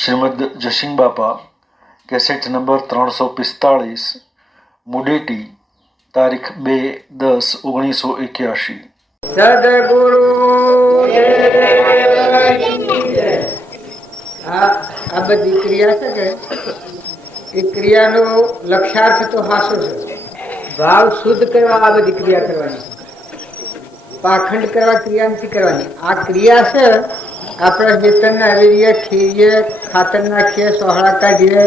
શ્રીમદ જશિંગ બાપા cassette number 345 મુડેટી તારીખ 2/10/1981। સદગુરુ આ બધી ક્રિયા છે કે એ ક્રિયાનો લક્ષ્યાર્થ તો હાસો છે। ભાવ શુદ્ધ કરવા આ બધી ક્રિયા કરવાની, પાખંડ કરવા ક્રિયા નથી કરવાની। આ ક્રિયા છે આપણા ખેતરના અવેરીએ ખેરીએ, ખાતર નાખીએ, સોહળા કાઢીએ,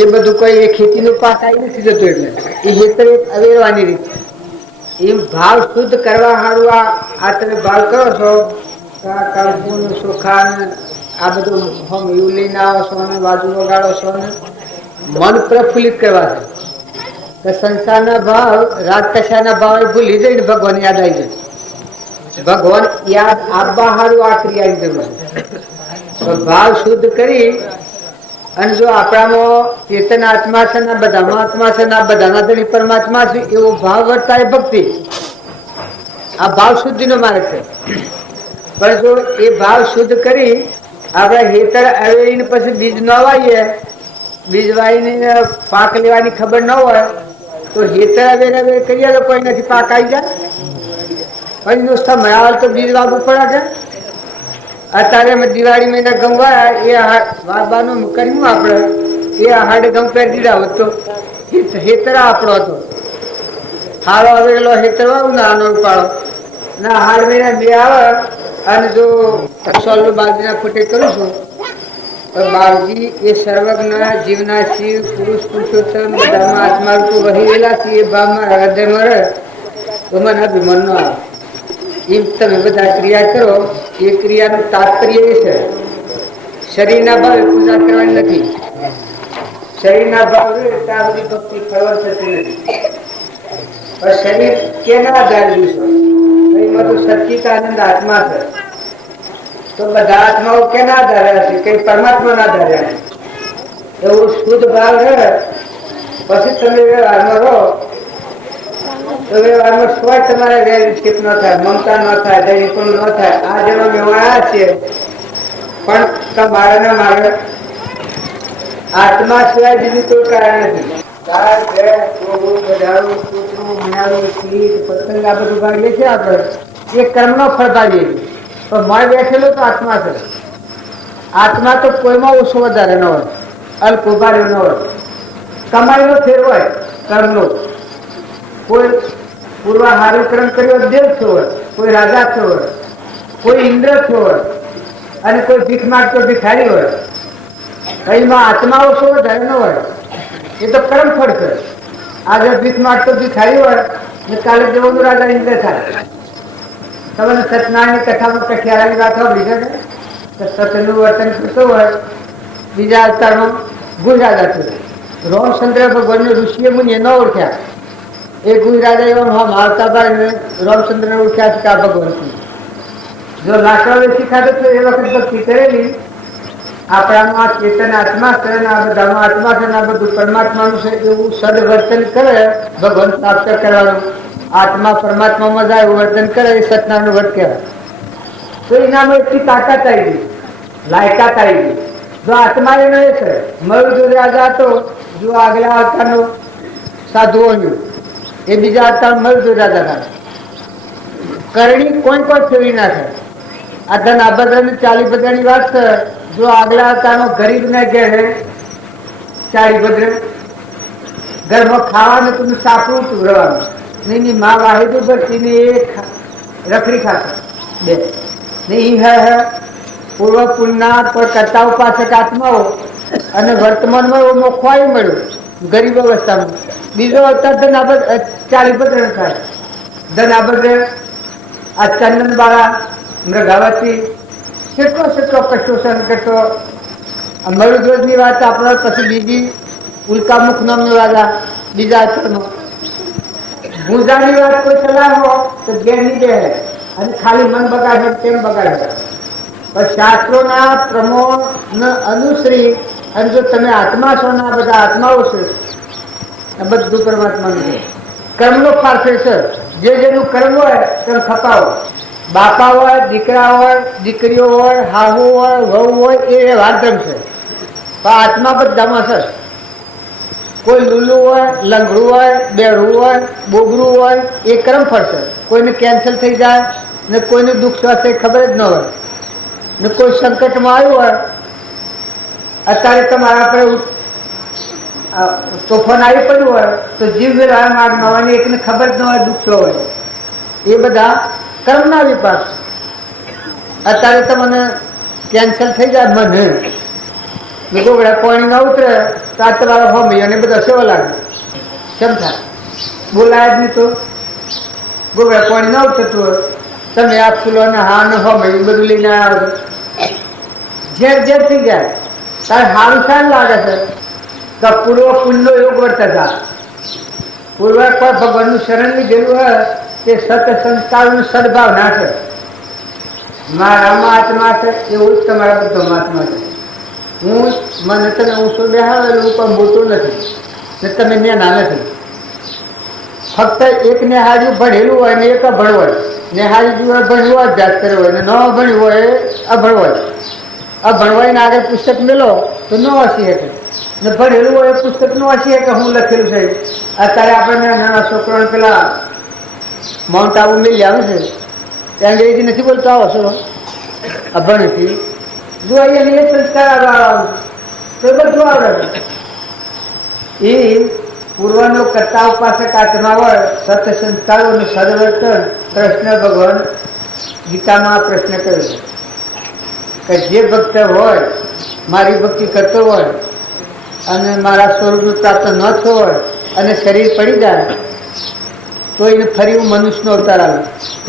એ બધું કોઈ એ ખેતીનો પાક આવી નથી જતો, એટલે એ ખેતર એક અવેરવાની રીત છે। એમ ભાવ શુદ્ધ કરવા સારું આ તમે ભાવ કરો છો, ચોખા આ બધું હોમ એવું લઈને આવો છો ને બાજુ વગાડો છો ને મન પ્રફુલ્લિત કરવા છે કે સંસારના ભાવ રાજકશાના ભાવ ભૂલી જઈને ભગવાન યાદ આવી જાય। ભગવાન યાદ આપવા સારું આ ક્રિયાની જરૂર છે। ભાવ શુદ્ધ કરી અને જો આપણામાં ચેતન આત્મા છે ને બધામાં આત્મા છે ને આ બધાના ધણી પરમાત્મા છે એવો ભાવ વર્તાય ભક્તિ, આ ભાવ શુદ્ધિ નો માર્ગ છે। પણ જો એ ભાવ શુદ્ધ કરી આપણે હેતર અવેરીને પછી બીજ ન વાવીએ, બીજ વાવીને પાક લેવાની ખબર ન હોય તો હેતર અવેર કરીએ તો કોઈ નથી પાક આવી જાય। પછી નુસતા મળાવે તો બીજ વાવવું પડે છે। અત્યારે દિવાળી મહિના ગમવા એ વાવવાનું કર્યું આપણે, એ હાડે ગમ પહેરી દીધા હોત તો હેતરા આપણો હતો હારો આવેલો હેતર વાવું ને આનો ઉપાડો ના હાડ મહિના બે આવે અને જો સોલનું બાજરીના ફૂટે કરું છું બાળજી એ સર્વજ્ઞ જીવના શિવ પુરુષ પુરુષોત્તમ બધામાં આત્મા રૂપો વહીવેલા છે એ ભાવમાં હૃદયમાં રહે તો મને અભિમાન ન આવે। એમ તમે બધા ક્રિયા કરો, એ ક્રિયાનું તાત્પર્ય એ છે શરીરના ભાવે પૂજા કરવાની નથી। શરીરના ભાવે ત્યાં બધી ભક્તિ ફળવા થતી નથી। પણ શરીર કેના આધારે છે? એમાં તો સચ્ચિદાનંદ આત્મા છે, તો બધા આત્માઓ કેના આધારે હશે? કઈ પરમાત્માના આધારે હશે। એવો શુદ્ધ ભાવ રહે પછી તમે વ્યવહારમાં રહો તો વ્યવહારમાં સ્વય તમારે વેરવિક્ષેપ ન થાય, મમતા ન થાય, દૈનિકપણ ન થાય। આ જેવા વ્યવહાર છે પણ તમારા ને મારે આત્મા સિવાય બીજું કોઈ કારણ નથી। પતંગ આ બધું ભાગીએ છીએ આપણે, એ કર્મનો ફળ ભાગીએ છીએ, પણ મળ બેઠેલો તો આત્મા છે। આત્મા તો કોઈમાં ઓછો વધારે ન હોય, અલ્પ ઉભાર્યો ન હોય, કમાઈનો ફેર હોય કર્મનો। કોઈ પૂર્વ હારું કર્મ કર્યો દેવ થયો હોય, કોઈ રાજા થયો હોય, કોઈ ઇન્દ્ર થયો હોય અને કોઈ ભીખ માંગતો ભિખારી હોય। કઈમાં આત્મા ઓછો વધારે ન હોય, એ તો કર્મ ફળ છે। આજે ભીખ માંગતો ભિખારી હોય ને કાલે દેવોનું રાજા ઇન્દ્ર થાય। તમને સત્યનારાયણની કથામાં કઠિયારાની વાત સાંભળી છે કે સત્યનું વર્તન કરતો હોય બીજા અવતારમાં ગુજરાત હતું। રામચંદ્ર ભગવાનને ઋષિએ મુનિએ ન ઓળખ્યા, એ ગુજરાત આવતા બાદ રામચંદ્રને ઓળખ્યા છે કે આ ભગવાન છે। જો લાકડા શીખાતો તો એ વખત ભક્તિ કરેલી આપણામાં ચેતન આત્મા છે ને આ બધામાં આત્મા છે ને આ બધું પરમાત્માનું છે એવું સદવર્તન કરે ભગવાન પ્રાપ્ત કરવાનું। આત્મા પરમાત્મામાં જાય એવું વર્તન કરે એ સત્યનારાયણ વ્રત કહેવાય। તો એનામાં એટલી તાકાત આવી ગઈ, લાયકાત આવી ગઈ। જો આત્મા એનો એ છે મયુર જો રાજા હતો, જો આગલા અવતારનો સાધુઓનું એ બીજા અવતાર મયુર જો રાજા થાય। કરણી કોઈ પણ ફેરવી ના થાય। આ ધન આબદ્ર ચાલી બધાની વાત છે, જો આગલા અવતારનો ગરીબ ને ઘેરે ચાલી ભદ્ર ઘરમાં ખાવાનું તમે સાપડું ટુરવાનું નહીં, મા વાહિદું ભરતીને એક રખડી ખાશે બે નહીં। પૂર્વ પુણ્યના કરતા ઉપાસક આત્માઓ અને વર્તમાનમાં એવો મોખો આવી મળ્યો ગરીબ અવસ્થામાં, બીજો અવતાર ધન આબદ ચાલી ભદ્ર થાય। ધન આબદ્ર આ ચંદન બાળા મૃગાવતી કેટલો કષ્ટો સહન કરતો। મરુદ્વજની વાત આપણે પછી બીજી ઉલ્કામુખ નામનો રાજા બીજા અવતારમાં। ગુંજાની વાત કોઈ સલાહ હો તો ઘેરની બે અને ખાલી મન બગાડે તેમ બગાડે। પણ શાસ્ત્રોના પ્રમાણ અનુસરી અને જો તમે આત્મા છો ને આ બધા આત્માઓ છે આ બધું પરમાત્માનું છે। કર્મનો ફારફેર છે, જે જેનું કર્મ હોય તેમ ખપાવો। બાપા હોય, દીકરા હોય, દીકરીઓ હોય, હાહુ હોય, વહુ હોય, એ વ્યવહાર ધર્મ છે. પણ આત્મા બધામાં છે. કોઈ લુલું હોય, લંગડું હોય, બેડું હોય, બોગરું હોય, એ કર્મ ફળ છે. કોઈને કેન્સલ થઈ જાય ને કોઈને દુઃખ થશે ખબર જ ન હોય ને કોઈ સંકટમાં આવ્યું હોય. અત્યારે તમારા પર તોફાન આવી પડ્યું હોય તો જીવ વેરાય માર્ગમાં હોય ને એકને ખબર જ ન હોય દુઃખ હોય. એ બધા કર્મના વિપાક. અત્યારે તમને કેન્સલ થઈ જાય મને ગોગડા પાણી ના ઉતરે તો આ તમારા હોમી અને બધા સેવા લાગે. કેમ થાય? બોલાય જ નહીં તો ગોગડા પાણી ના ઉતરતું હોય તમે આ ફૂલો ને હા ને હોમી બધું લઈને આવ્યો. ઝેર ઝેર થઈ જાય તારે સારું સારું લાગે છે તો પૂર્વ પુણ્યનો યોગ વર્તતા. પૂર્વ પર ભગવાનનું શરણ લીધેલું હોય તે સત સંસ્કારનું સદભાવ ના છે. મારામાં આત્મા છે એવું જ તમારા બધો આત્મા છે. હું મને તમે ઊંચો બેહાડેલું હું પણ મોટો નથી ને તમે નેના નથી. ફક્ત એક નેહાળ્યું ભણેલું હોય ને એક અભણ હોય. નેહાળી હોય ભણ્યું હોય અભ્યાસ કર્યો હોય ને ન ભણ્યું હોય અભણ હોય. અભણ હોય ને આગળ પુસ્તક મેળો તો ન વાંચી શકે ને ભણેલું હોય પુસ્તક ન વાંચી શકે. હું લખેલું છે અત્યારે આપણને નાના છોકરાને પેલા માઉન્ટ આબુ મેળવી આવે છે ત્યાં અંગ્રેજી નથી બોલતો આવો છો અભણ નથી જો અહીંયા એ સંસ્કાર તો બધું આવડે. એ પૂર્વનો કરતા ઉપાસક આત્મા હોય સત્ય સંસ્કારોનું સદવર્તન. કૃષ્ણ ભગવાન ગીતામાં પ્રશ્ન કર્યો કે જે ભક્ત હોય મારી ભક્તિ કરતો હોય અને મારા સ્વરૂપનું પ્રાપ્ત ન થયો હોય અને શરીર પડી જાય તો એને ફરી હું મનુષ્યનો અવતાર આવે.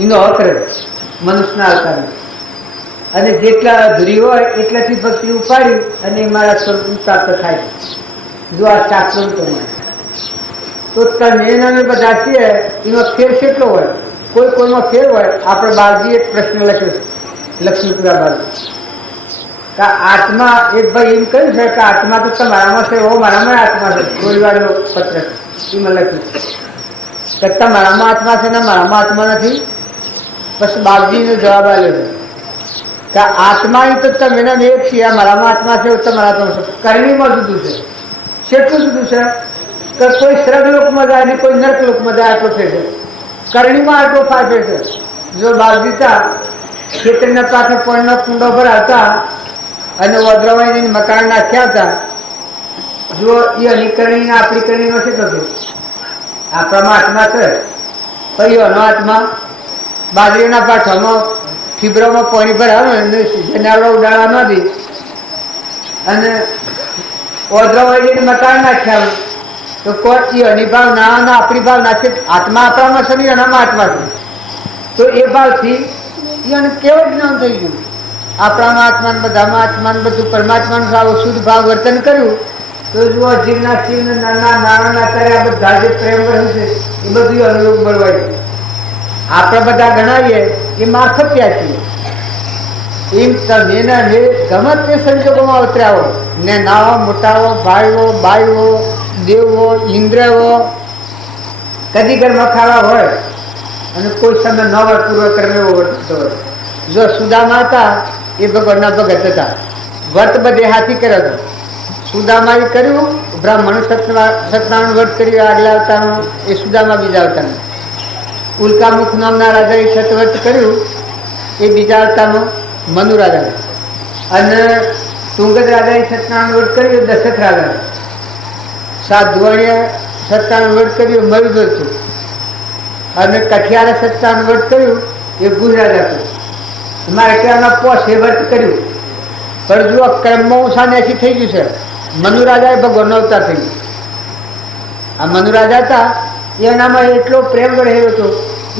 એનો હક રહે મનુષ્યના અવતારનો. અને જેટલા અધૂરી હોય એટલાથી ભક્તિ ઉપાડી અને મારા સ્વરૂપનું પ્રાપ્ત થાય. જો આ શાસ્ત્રો તો તમે બધા છીએ એનો ફેર કેટલો હોય? કોઈ કોઈમાં ફેર હોય. આપણે બાળજી એક પ્રશ્ન લખ્યો છે લક્ષ્મીપુરા બાજુ કે આત્મા એક ભાઈ એમ કહ્યું છે કે આત્મા તો તમારામાં છે એવો મારામાં આત્મા છે. ગોળીવાળનો પત્ર એમાં લખ્યું કે તમારામાં આત્મા છે ને મારામાં આત્મા નથી. પછી બાપજીનો જવાબ આવ્યો છે કે આત્મા એ તો તમે એક છીએ. મારામાં આત્મા છે તમારા તો કરણીમાં જુદું છે. કેટલું જુદું છે કે કોઈ સ્વર્ગલોકમાં જાય ને કોઈ નર્કલોકમાં જાય આટલો ફેર છે. કરણીમાં આટલો ફાફે છે. જો બાપજીતા ખેતરના પાસે પણનો કુંડો ભરાવતા અને વદ્રવાઈ મકાન નાખ્યા હતા. જો એ એની કરણીને આપણી કરણીનો છે તો આપણામાં આત્મા છે. પછી એનો આત્મા બાજરીના પાછળમાં ફીબરોમાં પાણી ભરાવે જનાવડો ઉડાડવા ન દે અને ઓદ્રવાઈ મકાન નાખ્યા તો કોઈ એની ભાવના અને આપણી ભાવના છે. આત્મા આપણામાં છે ને એનામાં આત્મા છે. તો એ ભાવથી એને કેવું જ્ઞાન થઈ ગયું? આપણામાં આત્માન બધામાં આત્માન બધું પરમાત્માનું સાવ શુદ્ધ ભાવ વર્તન કર્યું તો જુઓ જીવના શિવને નાના નાના કર્યા બધા જે પ્રેમ રહ્યું છે એ બધું અનુયોગ બળવાય છે. આપણે બધા ગણાવીએ એ મારફતિયા છીએ. એમ તમે ગમે તે સંજોગોમાં ઉતર્યા હો ને નાવો મોટાઓ ભાઈઓ બાઈઓ દેવો ઇન્દ્રવો કદી ઘરમાં ખાવા હોય અને કોઈ સમય ન પૂર્વક કરવો વર્તતો હોય. જો સુદામા હતા એ ભગવાનના ભગત હતા. વર્ત બધે હાથી કર્યો હતો. સુદામાએ કર્યું બ્રાહ્મણ સત્યનારાયણ વર્ત કર્યું આગલા અવતારનું એ સુદામા બીજા અવતારનું. ઉલ્કામુખ નામના રાજાએ સતવ્રત કર્યું એ બીજા અવતારનું મનુ રાજાને. અને તુંગદ રાજાએ સત્યનારાયણ વર્ત કર્યું દશરથ રાજાને. સાધુવાણીએ સત્યનારાયણ વર્ત કર્યું મયુરધ્વજ. અને કઠિયારે સત્યનારાયણ વર્ત કર્યું એ ભુજ રાજા હતું. મારે કહેવાના પોષે વર્ત કર્યું પણ જુઓ કર્મમાં સાન્યાસી થઈ ગયું છે. મનુ રાજાએ ભગવાનનો અવતાર થઈ ગયો. આ મનુ રાજા હતા એનામાં એટલો પ્રેમ રહેલો હતો.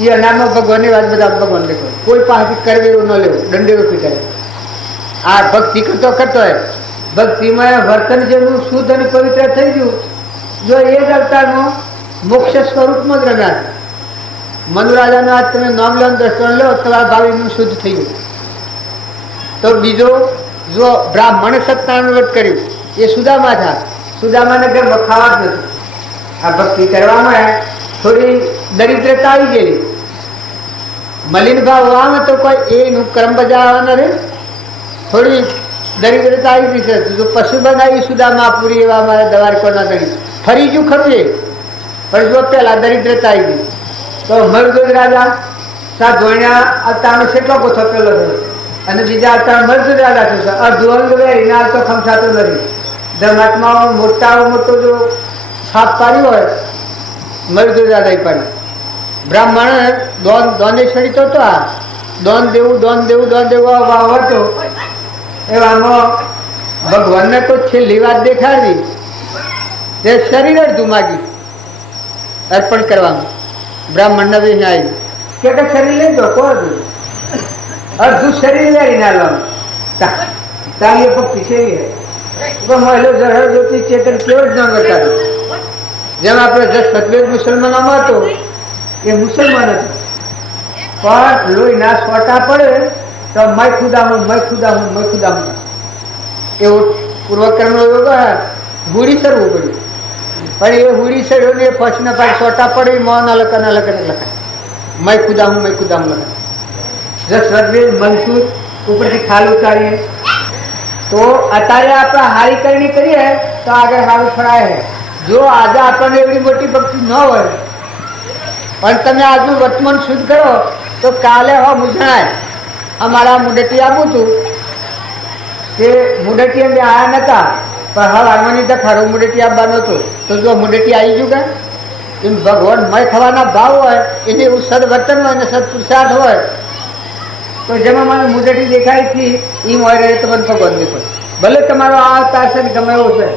એ અનામાં ભગવાનની વાત બધા ભગવાન લેખો કોઈ પાસેથી કરવેરો ન લેવો દંડેરોથી કરે. આ ભક્તિ કરતો હોય ભક્તિમાં વર્તન જેવું શુદ્ધ અને પવિત્ર થઈ ગયું. જો એ જ અવતારમાં મોક્ષ સ્વરૂપમાં જ રમ્યા. મનુ રાજાનો આજ તમે નામ લો દર્શન લો તમારા ભાવ એનું શુદ્ધ થઈ ગયું. તો બીજો જો બ્રાહ્મણે સત્યનારાયણ વ્રત કર્યું એ સુદામા હતા. સુદામાને ઘરમાં ખાવા જ નથી. આ ભક્તિ કરવામાં થોડી દરિદ્રતા આવી ગયેલી. મલિન ભાવ આવે તો કોઈ એનું કર્મ બજાવવાના રે. થોડી દરિદ્રતા આવી ગઈ છે તો પશુ બનાવી સુદામા પૂરી એવા અમારા દ્વારકોના ગણી ફરી ગયું ખરું એ. પણ જો પેલા દરિદ્રતા આવી ગઈ તો મરદોજ રાજા સા ધોણ્યા અવતારનો કેટલો ગોથો પેલો થયો અને બીજા અવતાર મરદોજ રાજા થશે. અર્ધુઅંગ વેરીના તો ખમસાતો નથી. ધર્માત્માઓ મોટો જો છાપ પાડી હોય મરદોજ રાજા પાડી. બ્રાહ્મણ દોનેશ્વરી તો આ દોન દેવું હતો એવામાં ભગવાનને તો છેલ્લી વાત દેખાડી તે શરીર અડધું માગી અર્પણ કરવાનું. બ્રાહ્મણ ને બેસી આવી કે શરીર લઈ દો કોણ અડધું શરીર લઈ ના લાવવાનું. તાલી ભક્તિ છે મહિલો જળ જ્યોતિ ચેતન કેવો જ ન બતાવ્યું. જેમ આપણે સતવેદ મુસલમાનોમાં હતો એ મુસલમાન હતો પણ લોહી ના સોટા પડે તો મય ખુદામું એવો પૂર્વકર્મનો યોગ હુડી ચડવું પડ્યું. પણ એ હુડી ચડ્યો ને પછીના પાછ સોટા પડે મૌન લખન લખાય મય ખુદામું લખાય. સતવેદ મનસૂર ઉપરથી ખાલ ઉતારીએ તો અત્યારે આપણે હારી કરણી કરીએ તો આગળ સારું ફળાય. જો આજે આપણને એવી મોટી ભક્તિ ન હોય પણ તમે આજનું વર્તમાન શુદ્ધ કરો તો કાલે હવે મૂંઝાય. અમારા મુડટી આપું હતું કે મુડટી અમે આવ્યા નહોતા પણ હવે આગળની તો ખરો મુડટી આપવાનો હતો તો જો મુડટી આવી ગયું કે એમ ભગવાન મય થવાના ભાવ હોય એને એવું સદવર્તન હોય ને સદપુરુષાર્થ હોય તો જેમાં મને મુડટી દેખાય છે એ હોય રહે તો મને ભગવાન દેખાય. ભલે તમારો આ અવતાર છે ને ગમે એવું છે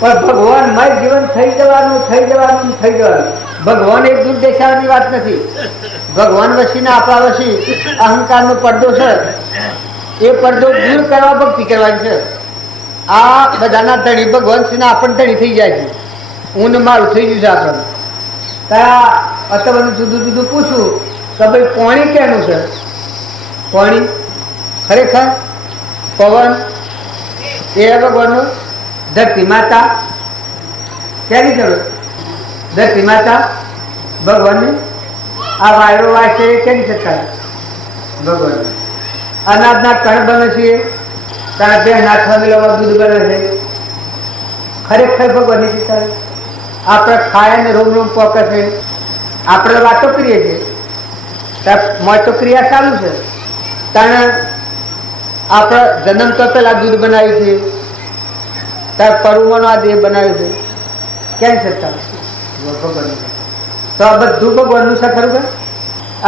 પણ ભગવાન મય જીવન થઈ જવાનું. ભગવાન એક દૂર દેખાવાની વાત નથી. ભગવાન વસીને આપણા વસી અહંકારનો પડદો છે એ પડદો દૂર કરવા ભક્તિ કરવાની છે. આ બધાના ધણી ભગવાન શ્રીના આપણને ધણી થઈ જાય છે. હું ને મારું થઈ ગયું છે આપણને. ત્યાં અત્યારે બધું જુદું પૂછું તો ભાઈ પાણી કેનું છે? પાણી ખરેખર પવન એ ભગવાનનું. ધરતી માતા ક્યાંની જરૂર? ધરતી માતા ભગવાનની. આ વાયરો વાય છે એ કેની સરકાર? ભગવાન. અનાજના કણ બને છે તારા બે નાખવા મિલાવવા દૂધ બને છે ખરેખર ભગવાનની ચિંતા. આપણે ખાય ને રોમ પોકે છે. આપણે વાતો કરીએ છીએ મોય તો ક્રિયા ચાલુ છે. તાણે આપણે જન્મ તો પેલા દૂધ બનાવ્યું છે તાર પરુવાનો આ દેહ બનાવ્યો છે ક્યાં સરકાર? ભગવાન. તો આ બધું ભગવાનનું છે ખરું કે?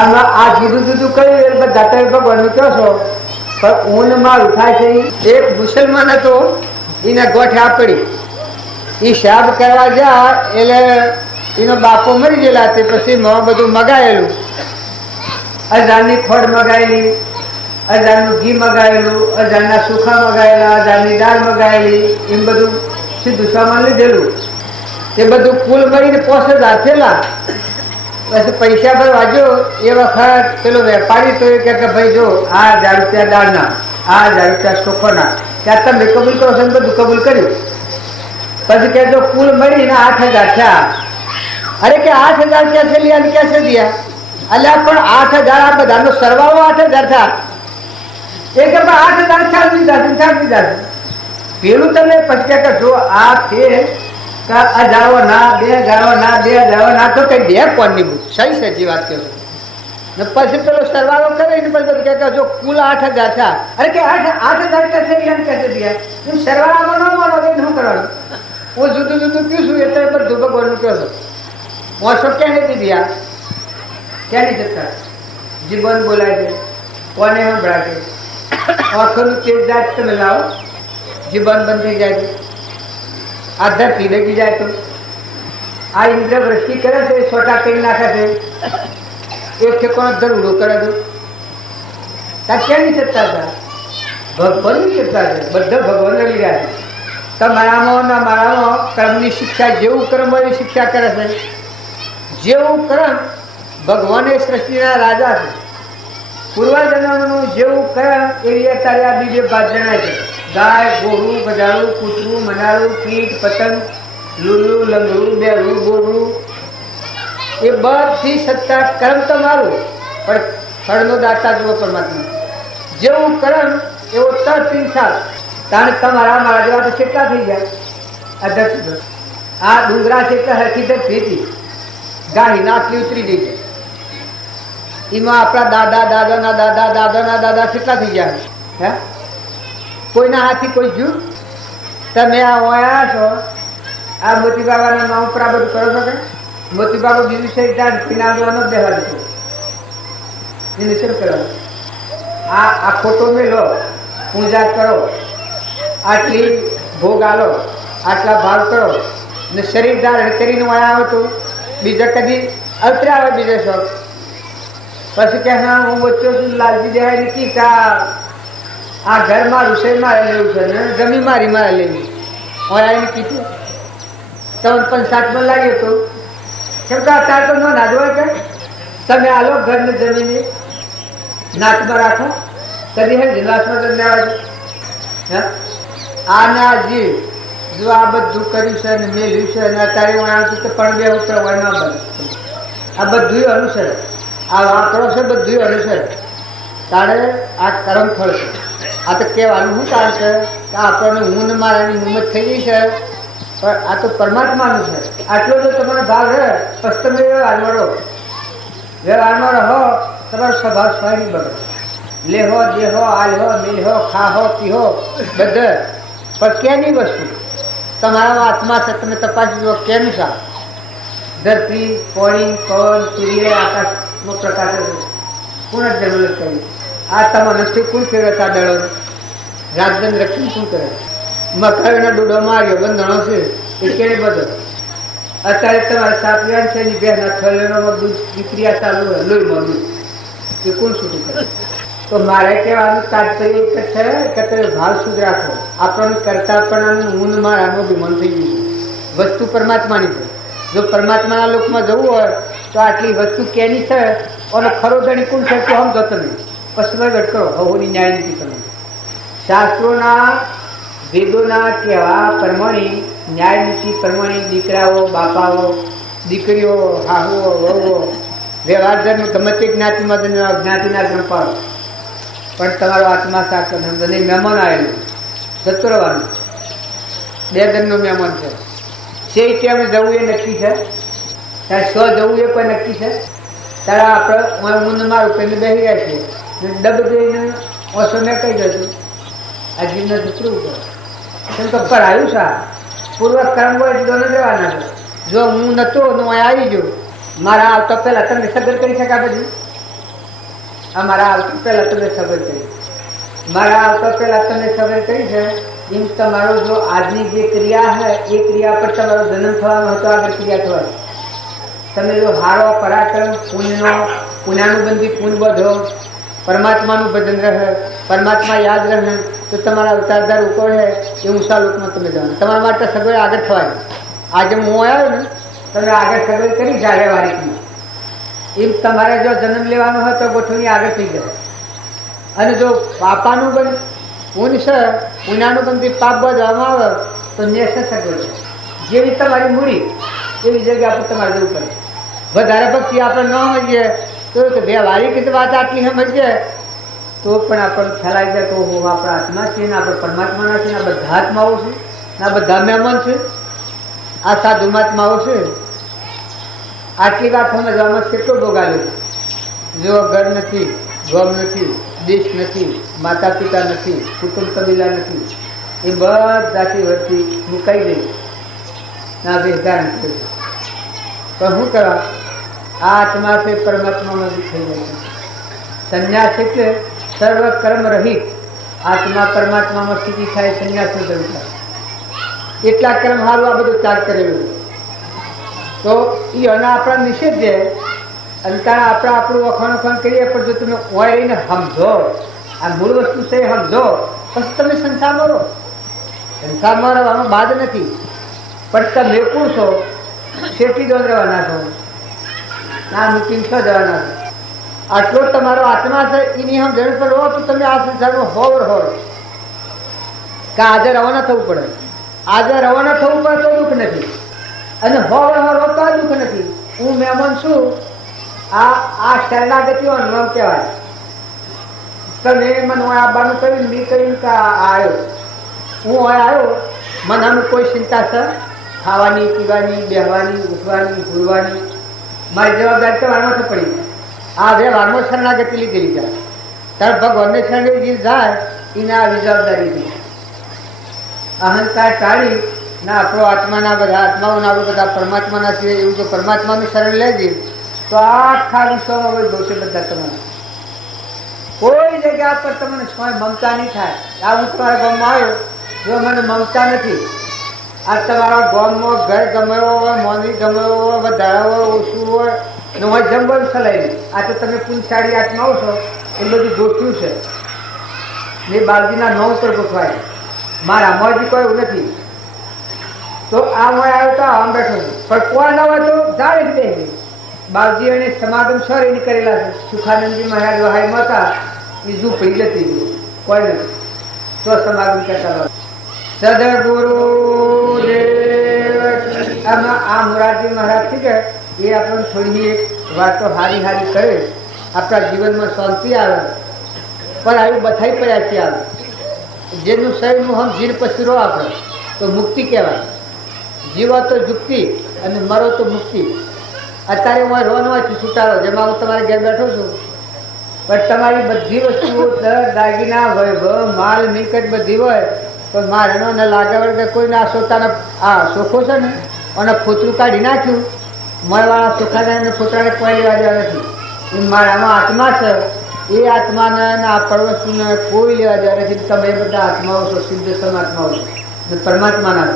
આમાં આ જુદું કર્યું એ બધા ભગવાનનું કહો છો પણ ઊન મારું થાય છે. એક મુસલમાન હતો એને ગોઠે પડી એ શાબ કરવા જા એટલે એનો બાપો મરી ગયેલા તે પછી બધું મગાયેલું. અજારની ખોડ મગાયેલી, અજારનું ઘી મગાવેલું, અજારના સુખા મગાવેલા, અજારની દાળ મગાવેલી, એમ બધું સીધું સામાન લીધેલું. એ બધું કુલ મળીને 5000 થયેલા. પછી પૈસા ભરવા જો એ વખત પેલો વેપારી તો એ કે ભાઈ જો આ 1000 રૂપિયા દાળના, આ 1000 રૂપિયા ચોખ્ખોના, ત્યાં તમે કબૂલ કરો છો બધું કબૂલ કર્યું. પછી કે જો કુલ મળીને 8000 થયા. અરે કે 8000 ક્યાં છે અને ક્યાં છે દિયા? અલ્યા પણ 8000 આ બધાનો સરવાળો 8000 થયા. એ કે 8000 ચાલી જશે. પેલું તમે પછી કે જો આ છે હજારો ના 2000 ના તો કઈ બે કોણની બુક સહી સજી વાત કરો. ને પછી પેલો સરવાળો કરે ને પછી કે જો કુલ 8000 થયા. અરે કે 8000 कैसे એમ कैसे દિયા? તું સરવાળામાં ન માનો તો શું કરવાનું? હું જુદું પીશું એટલે બધું ભગવાનનું કહો છો. મોસો ક્યાં નથી દિયા? ક્યાંની જતા જીવન બોલાય છે કોને સંભળાય છે? આંખોનું તેજ જાય તમે લાવો જીવન બંધ થઈ જાય છે. આ ધરતી લગી જાય તો આ ઇન્દ્ર વૃષ્ટિ કરે છે છોટા કરી નાખે છે. એક ઠેકોનો ધરુડો કરે છે. ત્યાં ક્યાંની સત્તા છે? ભગવાનની સત્તા છે. બધા ભગવાન લઈ રહ્યા છે. તમારામાં કર્મની શિક્ષા જેવું કર્મ હોય એવી શિક્ષા કરે છે. જેવું કર્મ ભગવાન એ સૃષ્ટિના રાજા છે. પૂર્વજન્મનું જેવું કર્મ એવી અત્યારે આ બીજે ભાત જણાય છે. ગાય, ગોરું, ગધાડું, કૂતરું, મનાળું, કીટ, પતંગ, લુલું, લંગડું, બેરું, ગોગડું એ બધી સત્તા કર્મ તમારું પણ ફળનો દાતા જુઓ પરમાત્મા. જેવું કર્મ એવો તર્ક ઇન્સાફ. તાણે તમારા મારા જેવા તો કેટલા થઈ ગયા આ ધરતી પર. આ ડુંગરા છે એટલે હરખી ધરતી હતી, ગાડી નાખલી ઉતરી ગઈ છે. એમાં આપણા દાદા દાદાના દાદા દાદાના દાદા કેટલા થઈ ગયા હે? કોઈના હાથી કોઈ જ્યું? તમે આ ઓયા છો, આ મોતી બાબાના નામ ઉપર આ બધું કરો છો કે? મોતી બાબા બીજું છે કિનારવાનો બેહવા દીધો એને શું કરવાનું? આ ખોટો મેલો, પૂજા કરો, આટલી ભોગ આલો, આટલા ભાવ કરો ને શરીર ધારણ કરીને ઓયા આવે તો બીજા કદી અવતરે આવે બીજો શોખ. પછી કે હા હું વચ્ચે લાલજી દેવાય નથી કે આ ઘર મારું છે મારે લેવું છે ને જમી મારી મારે લેવી. ઓયા એને કીધું તમને 5-7 લાગ્યું હતું. કેમ કે અત્યારે તો ન નાજવાય કે તમે આલો ઘરને જમીને નાચમાં રાખો કદી હે જિલ્લાસમાં તમને આવે છે. આના જીવ જો આ બધું કર્યું છે ને મેલ્યું છે અને અત્યારે હું આવ્યું તો પણ બે ઉતર વળના બંધ. આ બધું અનુસરે, આ વાંકડો છે બધું અનુસરે. તારે આ કરમ ફળ છે. આ તો કહેવાનું શું કારણ છે કે આપણને ઊંઘ મારાની હિંમત થઈ ગઈ છે, પણ આ તો પરમાત્માનું છે. આટલો જો તમારો ભાગ રહે પછી તમે વ્યવહારમાં રહો, તમારો સ્વભાવ સ્વયં બગડે. લેહો દેહો આલ્હો મિલહો ખાહો પીહો બધે પણ કેની વસ્તુ તમારા આત્મા છે. તમે તપાસી જુઓ કેનું સા ધરતી પાણી પવન સૂર્ય આકાશનો પ્રકાશ કોણ જન્મ કર્યું? આ તમારા નષ્ટી કોણ ફેરવતા દળો? રાજધન રક્ષણ શું કરે? મકાઈનો ડૂડો માર્યો બંધણો છે એ કેને બધો. અત્યારે તમારે સાપયાન છે એની બેના થલેરોમાં દૂધ પ્રક્રિયા ચાલુ હોય, લોહીમાં દૂધ એ કોણ છૂટું કરે? તો મારે કહેવાનું તાત્પર્ય એક છે કે તમે ભાવ શુદ્ધ રાખો. આપણને કરતા પણ ઊંઘ મારાનું અભિમાન થઈ ગયું છે. વસ્તુ પરમાત્માની છે. જો પરમાત્માના લોકમાં જવું હોય તો આટલી વસ્તુ કેની છે અને ખરો ધણી કોણ છે તો સમજો તમે પછી વગટ કરો. હવોની ન્યાય નીતિ તમે શાસ્ત્રોના વેદોના કહેવા પ્રમાણે ન્યાય નીતિ પ્રમાણે દીકરાઓ બાપાઓ દીકરીઓ હાહુઓ વહુઓ વ્યવહાર ધર્મ ગમે તે જ્ઞાતિમાં તમે જ્ઞાતિના ધર્મ પાડો પણ તમારો આત્મા સાચો સમજો નહીં. મહેમાન આવેલું જતો રહેવાનું 2 દિનનો મહેમાન છે. જે ટાઈમે જવું એ નક્કી છે, ત્યારે સ્વ જવું એ પણ નક્કી છે. ત્યારે આપણે ઊંઘ મારું કહીને બેસી ગયા છીએ ડબ જઈને ઓછો મેં કહી દઉં આ જીવને જતરું પડે. કેમ તો પઢાયું સા પૂર્વ કર્મ હોય એટલો ન જવાના છે. જો હું નહોતો હું આવી ગયો મારા આવતા પહેલાં તમને સગર કરી શકા પછી મારા આવતા પહેલાં તમે સગર કરી મારા આવતા પહેલાં તમે સગર કરી છે એમ તમારો જો આજની જે ક્રિયા છે એ ક્રિયા પર તમારો જન્મ થવાનો હતો, આગળ ક્રિયા થવાની. તમે જો હારો પરાક્રમ પુણ્યાનુબંધી પુણ્ય બધો પરમાત્માનું ભજન રહે, પરમાત્મા યાદ રહે તો તમારા અવતારદાર ઉપર છે એ ઊંચા લોકમાં તમે જવાનું. તમારા માટે સગવડ આગળ થવાની. આજે હું આવ્યો ને તમે આગળ સગવડ કરી જાય વારીકમાં એમ તમારે જો જન્મ લેવાનો હોય તો ગોઠવણી આગળ થઈ જાય. અને જો પાપાનું બંધ પુણ્ય છે પુણ્યાનુબંધી પાપ બધવામાં આવે તો નેસ સગવડ છે. જેવી તમારી મૂડી એવી જગ્યા પર તમારે જવું પડે. વધારે ભક્તિ આપણે ન સમજીએ તો બે વારી કીધી વાત આટલી સમજીએ તો પણ આપણને ખ્યાલ આવી જાય તો આપણા આત્મા છીએ ને આપણે પરમાત્માના છીએ ને આ બધા આત્માઓ છે ને આ બધા મહેમાન છે, આ સાધુ મહાત્માઓ છે. આટલી વાત સમજવામાં કેટલો ભોગ આવ્યો છે. જો ઘર નથી, ગમ નથી, દેશ નથી, માતા પિતા નથી, કુટુંબ કબીલા નથી, એ બધાથી વચ્ચે મુકાઈ ગઈ ના વેધારણ કર્યું. પણ શું કરવા? આ આત્મા છે પરમાત્મામાં બી થઈ જાય છે. સંન્યાસ એટલે સર્વ કર્મ રહિત આત્મા પરમાત્મામાં સ્થિતિ થાય, સંન્યાસનો ધર્મ થાય. એટલા કર્મ સારું આ બધું ત્યાગ કરેલું તો એ અના આપણા નિષેધ છે. અને કારણ આપણે આપણું વખાણ કરીએ પણ જો તમે ઓય રહીને સમજો આ મૂળ વસ્તુ છે સમજો પછી તમે સંસારમાં રહો. સંસારમાં રહેવામાં બાદ નથી પણ તમે કોણ છો? શેઠી દોન રહેવાના છો ના મૂકીને છો જવાના છો. આટલો તમારો આત્મા છે એની આમ જણ પર રહો તો તમે આ સંસારમાં હોવ કે આજે રવાના થવું પડે. આજે રવાના થવું પડે તો દુઃખ નથી અને હોવ તો આ દુઃખ નથી. હું મહેમાન છું આ શરણાગતિઓ અનુભવ કહેવાય. તમે મને આવવાનું કહ્યું, મેં કહ્યું કે આવ્યો, હું આવ્યો, મને આમ કોઈ ચિંતા છે? ખાવાની, પીવાની, બેહવાની, ઉઠવાની, ભૂલવાની મારી જવાબદારી તમારા માથે પડી. આ વ્યવહારમાં શરણાગતિ લીધેલી જાય. ત્યારે ભગવાનને શરણાગતિ જાય એને આ જવાબદારી છે. અહંકાર ટાળી ના આપણો આત્માના બધા આત્માઓના આપણે બધા પરમાત્માના છીએ એવું જો પરમાત્માનું શરણ લેજે તો આખા વિશ્વમાં કોઈ દોષે બધા તમારા કોઈ જગ્યા પર તમને સ્વયં મમતા નહીં થાય. આ હું તમારા ગામમાં આવ્યો, જો મને મમતા નથી, આ તમારા ગામમાં ઘર ગમેવો હોય, મોંદી ગમેવો હોય, વધારા હોય, ઓછું હોય ને હોય જંગલ ચલાવી. આ તો તમે પુંછાડી આત્માઓ છો એ બધું ગોઠવ્યું છે ને બાલજીના નવ પર ગોઠવાય. મારા મોજી કોઈ એવું નથી. તો આ હું આવ્યો તો આમ બેઠો છું, પણ કોઈ ન હોય તો જાણે જ બે બાલજી અને સમાગમ સર એને કરેલા છે. સુખાનંદજી મહારાજ વહાઈમાં હતા એ ઝૂંપડી જતી ગયું, કોઈ નથી તો સમાગમ કરતા હોય. સદગુરુ દેવ આ મોરારજી મહારાજ થી કે એ આપણને થોડી એક વાતો હારી હારી કરે, આપણા જીવનમાં શાંતિ આવે. પણ આવ્યું બધાઈ પડ્યા છે આવે જેનું શરીરનું હમ જીર પસરો આપણે તો મુક્તિ કહેવાય. જીવો તો જુક્તિ અને મરો તો મુક્તિ. અત્યારે હું રોવાનો છું છૂટારો, જેમાં હું તમારે ઘેર બેઠો છું, પણ તમારી બધી વસ્તુઓ દાગીના વૈભવ માલ મિલકત બધી હોય પણ મારે એનો ન લાગે કે કોઈને આ સોતાને આ સોખો છે ને અને ફોતરું કાઢી નાખ્યું, મળવાળા સોખાને ફોતરાને કોઈ લેવા દેવા નથી. એ મારામાં આત્મા છે, એ આત્માને આ પડોશીને કોઈ લેવા દેવા નથી. તમે બધા આત્માઓ છો, સિદ્ધ સમાત્માઓ છો ને પરમાત્માના.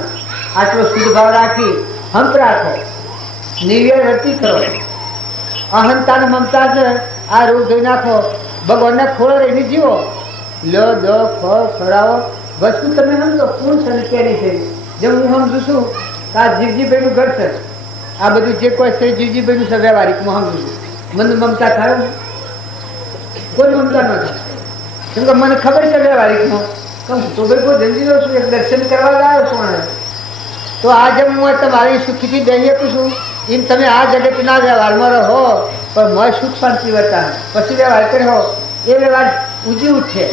આટલો શુદ્ધ ભાવ રાખી હંપ રાખો, નિર્વ્યય રતી કરો. અહંતા મમતા છે આ રોગ ધોઈ નાખો, ભગવાનને ખોળો રહીને જીવો. લો દો ખો ખવડાવો, વસ્તુ તમે સમજો કોણ છે ને કેની છે. જેમ હું સમજુ છું કે આ જીવજીભાઈનું ઘર છે, આ બધું જે કોઈ છે જીવજીભાઈનું છે વ્યવહારિકમાં સમજુ છું. મને મમતા થાય ને કોઈ મમતા ન થાય, કેમ કે મને ખબર છે વ્યવહારિકમાં તો ભાઈ કોઈ જંજીરો છું, એક દર્શન કરવા લાવ્યો છું. તો આ જેમ હું તમારી સુખીથી દઈ આપું છું એમ તમે આ જગતના વ્યવહારમાં રહો પણ મય સુખ શાંતિ વર્તા પછી વ્યવહાર કર્યો એ વ્યવહાર ઊંચી ઉઠે.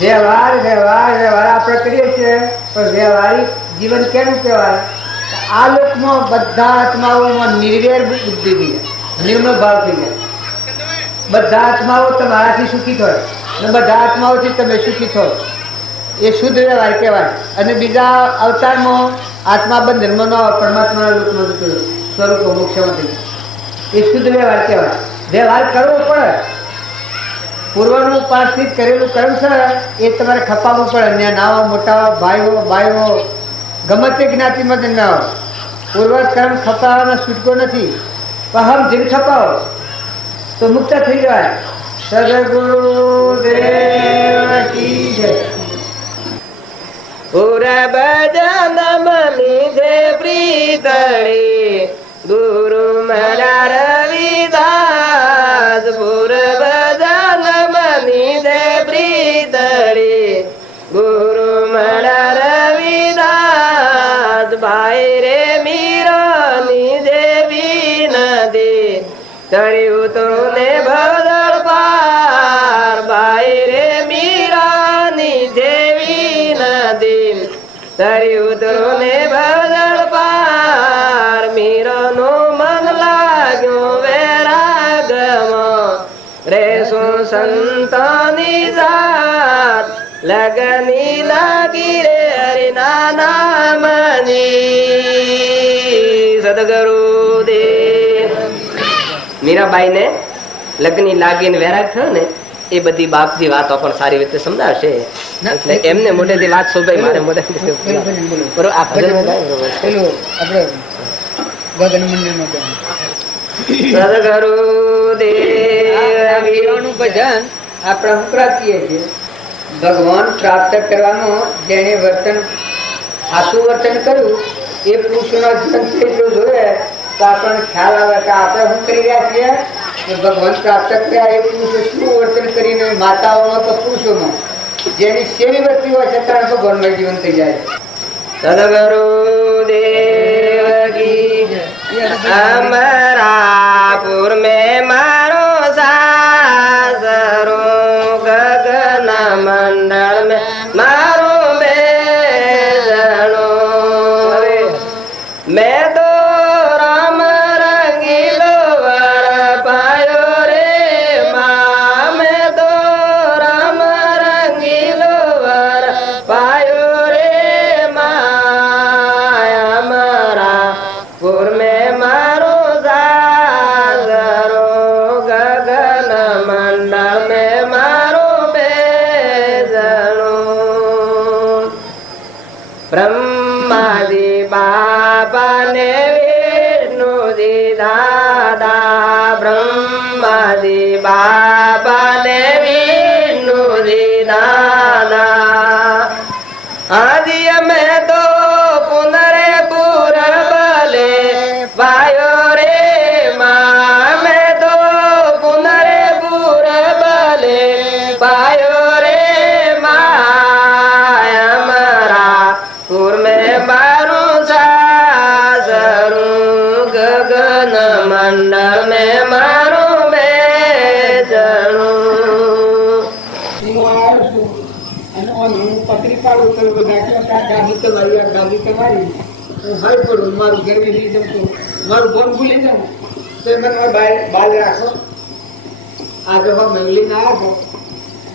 વ્યવહાર વ્યવહાર વ્યવહાર આપણે કરીએ છીએ પણ વ્યવહારિક જીવન કેનું કહેવાય? આ લોકમાં બધા આત્માઓમાં નિર્વેર બુદ્ધિ થઈ જાય, નિર્મળ ભાવ થઈ જાય. બધા આત્માઓ તમારાથી સુખી થાય અને બધા આત્માઓથી તમે સુખી થો, એ શુદ્ધ વ્યવહાર કહેવાય. અને બીજા અવતારમાં આત્મા બંધનમાં ન પરમાત્માના રૂપમાં સ્વરૂપ મોક્ષમાં થઈ જાય, એ શુદ્ધ વ્યવહાર કહેવાય. વ્યવહાર કરવો પડે, પૂર્વનું પાછથી કરેલું કર્મ છે એ તમારે ખપાવવું પડે. ને નાવા મોટા ભાઈઓ ભાઈઓ ગમે તે જ્ઞાતિમાં જન્મ્યા હોય, પૂર્વ કર્મ ખપાવવાનો છૂટકો નથી, પણ હમ જીવ ખપાવો તો મુક્ત થઈ જાય. સદગુરુ દેવ કી જય. પૂરા બદન મની જે પ્રીતળી ગુરુ મારા રવિદાસ. પૂરા બદન મની જે પ્રીતળી ગુરુ મારા રવિદાસ. ભાઈ રે મીરાની દેવી નદી તળી ઉતરો ને ભદર પાર. ભાઈ રે મીરાની દેવી નદી તળી ઉતરો ને ભદર પાર. મીરાનો મન લાગ્યો વૈરાગમાં રે શું સંતાની જાત. લગની લાગી રે હરિના નામની. સદગુરુ દેવ મીરાબાઈ ને લગ્ની લાગીને વૈરાગ થયો ને એ બધી બાપજી વાતો પણ સારી રીતે સમજાવશે. એટલે એમને મોઢેથી વાત શોભાઈ મારે મોઢેથી બરોબર. આ ભજન સદગુરુ દેવનું ભજન આપણે ઉપરાતીએ છીએ. ભગવાન પ્રાપ્ત કરવાનું જેને વર્તન આસુ વર્તન કર્યું એ પુરુષોના જીવન ચરિત્ર જોઈએ તો આપણને ખ્યાલ આવે કે આપણે શું કરી રહ્યા છીએ. ભગવાન પ્રાપ્ત કર્યા એ પુરુષો શું વર્તન કરીને માતાઓમાં તો પુરુષોમાં જેની સેવી વર્તી હોય છતાં ભગવાનમય જીવન થઈ જાય. સદગુરુ દેવ કી અમારા બ્રહ્માજી બાપાને વિષ્ણુજી દાદા બ્રહ્માજી બાપાને વિષ્ણુજી દાદા આજી અમે તો પુનરે પુર બલે વાયો રે માં અમે તો પુનરે પુર બલે વાયો રે માં અમારા પુર में मारू सासरू गगन मंडल में मारू પકડી પાડું તો બધા ગાડી તમારી હું હાઈ પડું મારું ઘર લઈ જાઉં તો મારું બોન ભૂલી જાઉં તો મને બાલ રાખો આજે હવે મંગલી ના આપો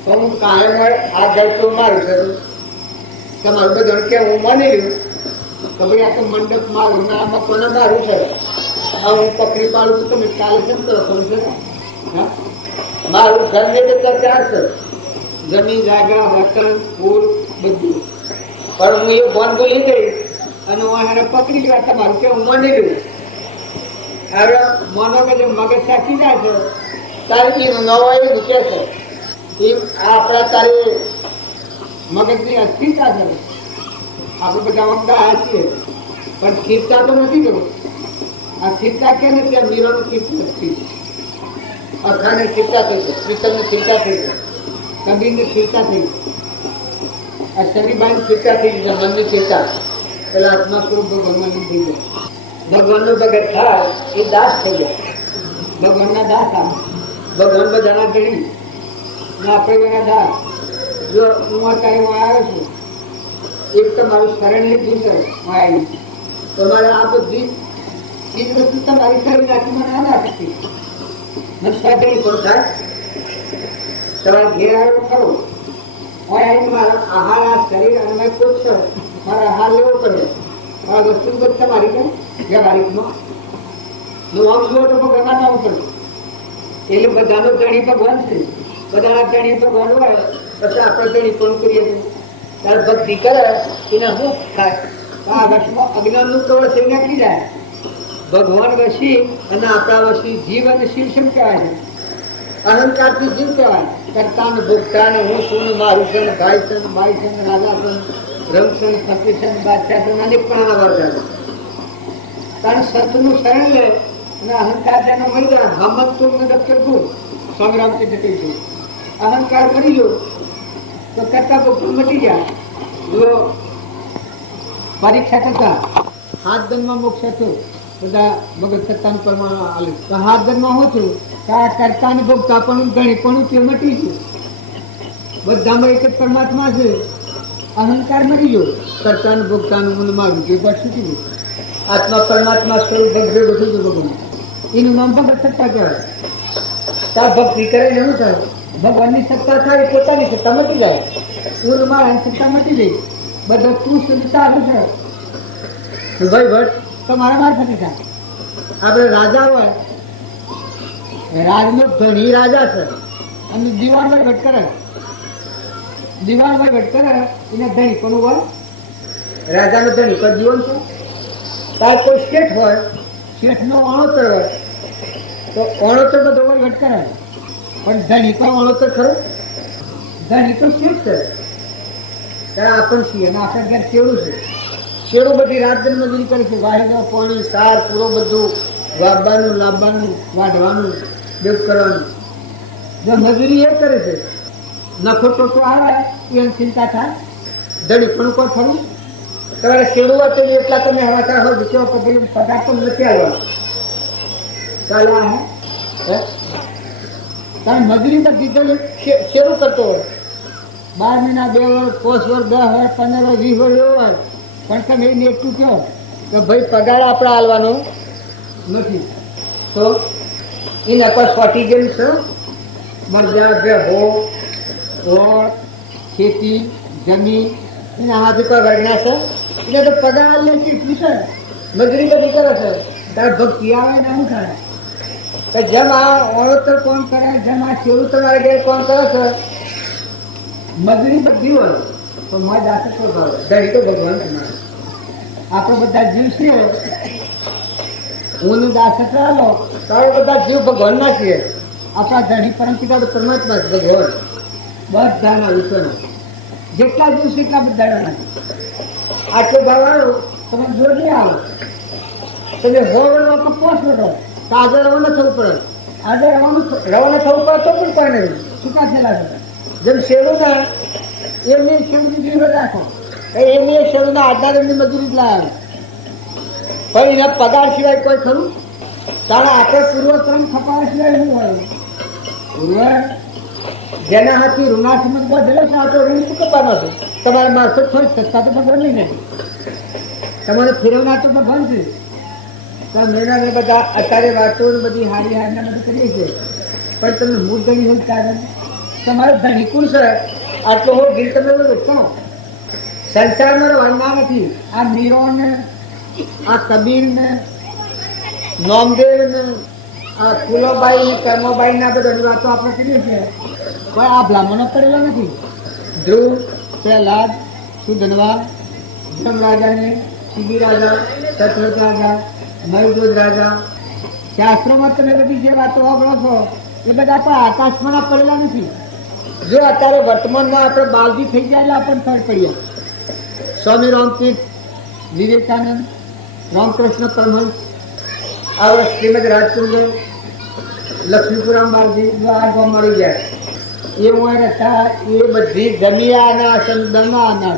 તો હું કાયમ આ જાય તો મારું કરું તમારું બધું કે હું માની રહ્યું તો ભાઈ આ તો મંડપ મારું ના આમાં કોને મારું છે આ હું પકડી પાડું તો તમે કાલે કેમ કરો સમજો મારું ઘર ને તો ચાલશે જમીન જાગા વતન ફૂલ બધું પણ હું એ બોન ભૂલી ગઈ અને હું એને પકડી ગયા તમારું કે હું માની રહ્યું હવે મનો કે જે મગજ સાચી જાય છે તારે એ નવાઈ રૂપે છે એ આપણા તારી મગજની અસ્થિરતા છે આપણે બધા વખતા છીએ પણ સ્થિરતા તો નથી કરવું આ સ્થિરતા કે ને ત્યાં મીરાનું સ્થિર અખાને સ્થિરતા થઈ છે પ્રીતમની સ્થિરતા થઈ છે કબીરની સ્થિરતા થઈ આ શરીબાઈની સ્થિરતા થઈ છે મનની સ્થિરતા પેલા આત્મા સ્વરૂપ ભગવાનની થઈ જાય ભગવાનનો ભગત થાય એ દાસ થઈ જાય ભગવાનના દાસ આવે ભગવાન બધાના ગણી ને આપણે બધા દાસ જો હું અત્યારે હું આવ્યો છું એક તો મારું શરણ લીધું છે હું આવી તમારે આ બધી ચીજ વસ્તુ તમારી શરીર રાખી મને ના શકતી મને સ્વાધીન પણ થાય તમારે ઘેર આવ્યો ખરો હું આવીને મારા આહાર આ શરીર અને મેં પૂછશો મારે આહાર લેવો પડે આ વસ્તુ બધી તમારી કેમ વ્યવહારિકમાં હું આમ જુઓ તો ભગવાન આવું પડે એટલે બધાનો ધણી ભગવાન છે બધાના ધણી ભગવાન હોય પછી આપણે ધણી પણ કરીએ ત્યારે ભક્તિ કરે એને શું થાય આ વર્ષમાં અજ્ઞાનનું કવળ થઈ નાખી જાય ભગવાન વસી અને આપણા વસી જીવ અને શિવ શું કહેવાય છે અહંકારથી જીવ કહેવાય કરતા ને ભોગતા ને હું છું ને મારું છે ને ભાઈ છે ને ભાઈ છે ને રાજા છે રંગ છે ને ફકીર છે ને બાદશાહ છે અનેક પણ વર્ગ કારણ સતનું શરણ લે અને અહંકાર તેનો મળી જાય હમત તો મને ડોક્ટર તું સંગ્રામ કે જતી છું અહંકાર કરી લો તો કરતા ભોગતું મટી જાય જો પરીક્ષા કરતા હાથ દનમાં મોક્ષ હતું બધા મગજ સત્તાનું પ્રમાણ આલે તો હાથ દનમાં હું છું આ કરતા ને ભોગતા પણ ગણી પણ તે મટી છે બધામાં એક જ પરમાત્મા છે અહંકાર મરી ગયો કરતા ને ભોગતાનું મને મારું જે બાદ શું કીધું આત્મા પરમાત્મા સ્વરૂપ ભગવે બધું છે ભગવાન એનું નામ ભગત સત્તા કહેવાય ત્યાં ભક્તિ કરે ને શું થાય ભગવાનની સત્તા થાય પોતાની સત્તા મટી જાય હું મારા સત્તા મટી ગઈ બધા તું સત્તા છે ભાઈ ભટ્ટ તો મારા મારફતે થાય આપણે રાજા હોય રાજનો ધણી રાજા છે અને દિવાળમાં ભટ્ટ કરે દિવાળમાં ભટ્ટ કરે એને ધણી કોનું હોય રાજાનો ધણી કોઈ જીવન છે તાર કોઈ શેઠ હોય શેઠનો અણોતર હોય તો અણોતર બધો વહીવટ કરે પણ ધણી કોઈ અણોતર ખરો ધણી તો શેઠ છે ત્યારે આપણ છીએ અને આપણે ઘેર શેડું છે શેડું બધી રાત દિન મજૂરી કરે છે વાહિનો પાણી સાર પૂરો બધું વાવવાનું લાવવાનું વાઢવાનું દેવ કરવાનું જો મજૂરી એ કરે છે નફો ટોટો આવે એની ચિંતા થાય ધણી પણ કોઈ ખરું તમારે શરૂઆત એટલા તમે હવાતા હો બીજો પગલું પગાર તો નથી આવવાનો ચાલો હે તમે મજૂરી તો કીધેલું શરૂ કરતો હોય 12 મહિના 2 વર્ષ 5 વર્ષ 10 વર્ષ 15 વર્ષ 20 વર્ષ એવો હોય પણ તમે એને એટલું કહો કે ભાઈ પગાર આપણે આલવાનો નથી તો એના પર ફટી ગયેલું છે મરજા ભેહો રોડ ખેતી જમીન એના હાથ ઉપર વર્ગના છે એટલે તો પગાર લે છે એટલું છે મજૂરી બધી કરે છે તારે ભક્તિ આવે ને શું થાય કે જેમ આ ઓળોતર કોણ કરે જેમ આ શેરું તમારે ઘેર કોણ કરે છે મજૂરી બધી હોય તો મોય દાખલ તો ધણી તો ભગવાન તમારે આપણે બધા જીવ છીએ. હું દાખલ ચાલો તારે બધા જીવ ભગવાનના છીએ. આપણા ધણી પરમપિતા પરમાત્મા ભગવાન બધાના વિશ્વના જેટલા જીવ છે એટલા બધા આટલું ગાવાનું તમે જોર નહીં આવો. તમે હોવાનો તો પોષો રહો તો આગળ રવાના થવું પડે. આગળ રવાના થવું પડે તો પણ કોઈ નહીં છૂટા થયેલા છે. જેમ શેરું ને એમની શેરની જીવ રાખો એમની શેરુના આધારે એમની મજૂરી જ લાવે પણ એના પગાર સિવાય કોઈ ખરું? તારા આપણે પૂર્વક્રમ ખપાવા સિવાય શું હોય? પૂર્વ જેના હાથથી ઋણાસમત બધેલો છે આ તો ઋણ શું કપાવાનો છે? તમારે મારફત થોડી સત્તા તો ભગવાન નહીં નથી. તમારે ફેરવનાર તો ભગવાન છે. મેળાને બધા અત્યારે વાતો બધી હારી હારના બધું કરીએ છીએ પણ તમે મૂળ ગણી હોય ત્યારે તમારે ધણી કોણ છે? આટલો હો ગીર તમે વેચો. સંસારમાં વાંધા નથી. આ મીરો ને આ કબીર ને નોમદેવ ને આ ફૂલોબાઈ ને કર્મોબાઈ ના બધી વાતો આપણે કરીએ છીએ પણ આ બ્રાહ્મણો કરેલા નથી. ધ્રુવ, પ્રહલાદ, સુધનવા, રાજાને શિબી રાજા, દશરથ રાજા, મયુદ્ધ રાજા શાસ્ત્રોમાં તમે બધી જે વાતો વાપરો છો એ બધા પણ આકાશમાં પડેલા નથી. જો અત્યારે વર્તમાનમાં આપણે બાલજી થઈ ગયા એટલે આપણને ખબર પડીએ. સ્વામી રામતીર્થ, વિવેકાનંદ, રામકૃષ્ણ પરમહંસ, આ શ્રીમદ રાજચંદ્ર, લક્ષ્મીપુરામ બાલજી આ ગામ મળી ગયા. એ હતા એ બધી જમિયાના સંદમાના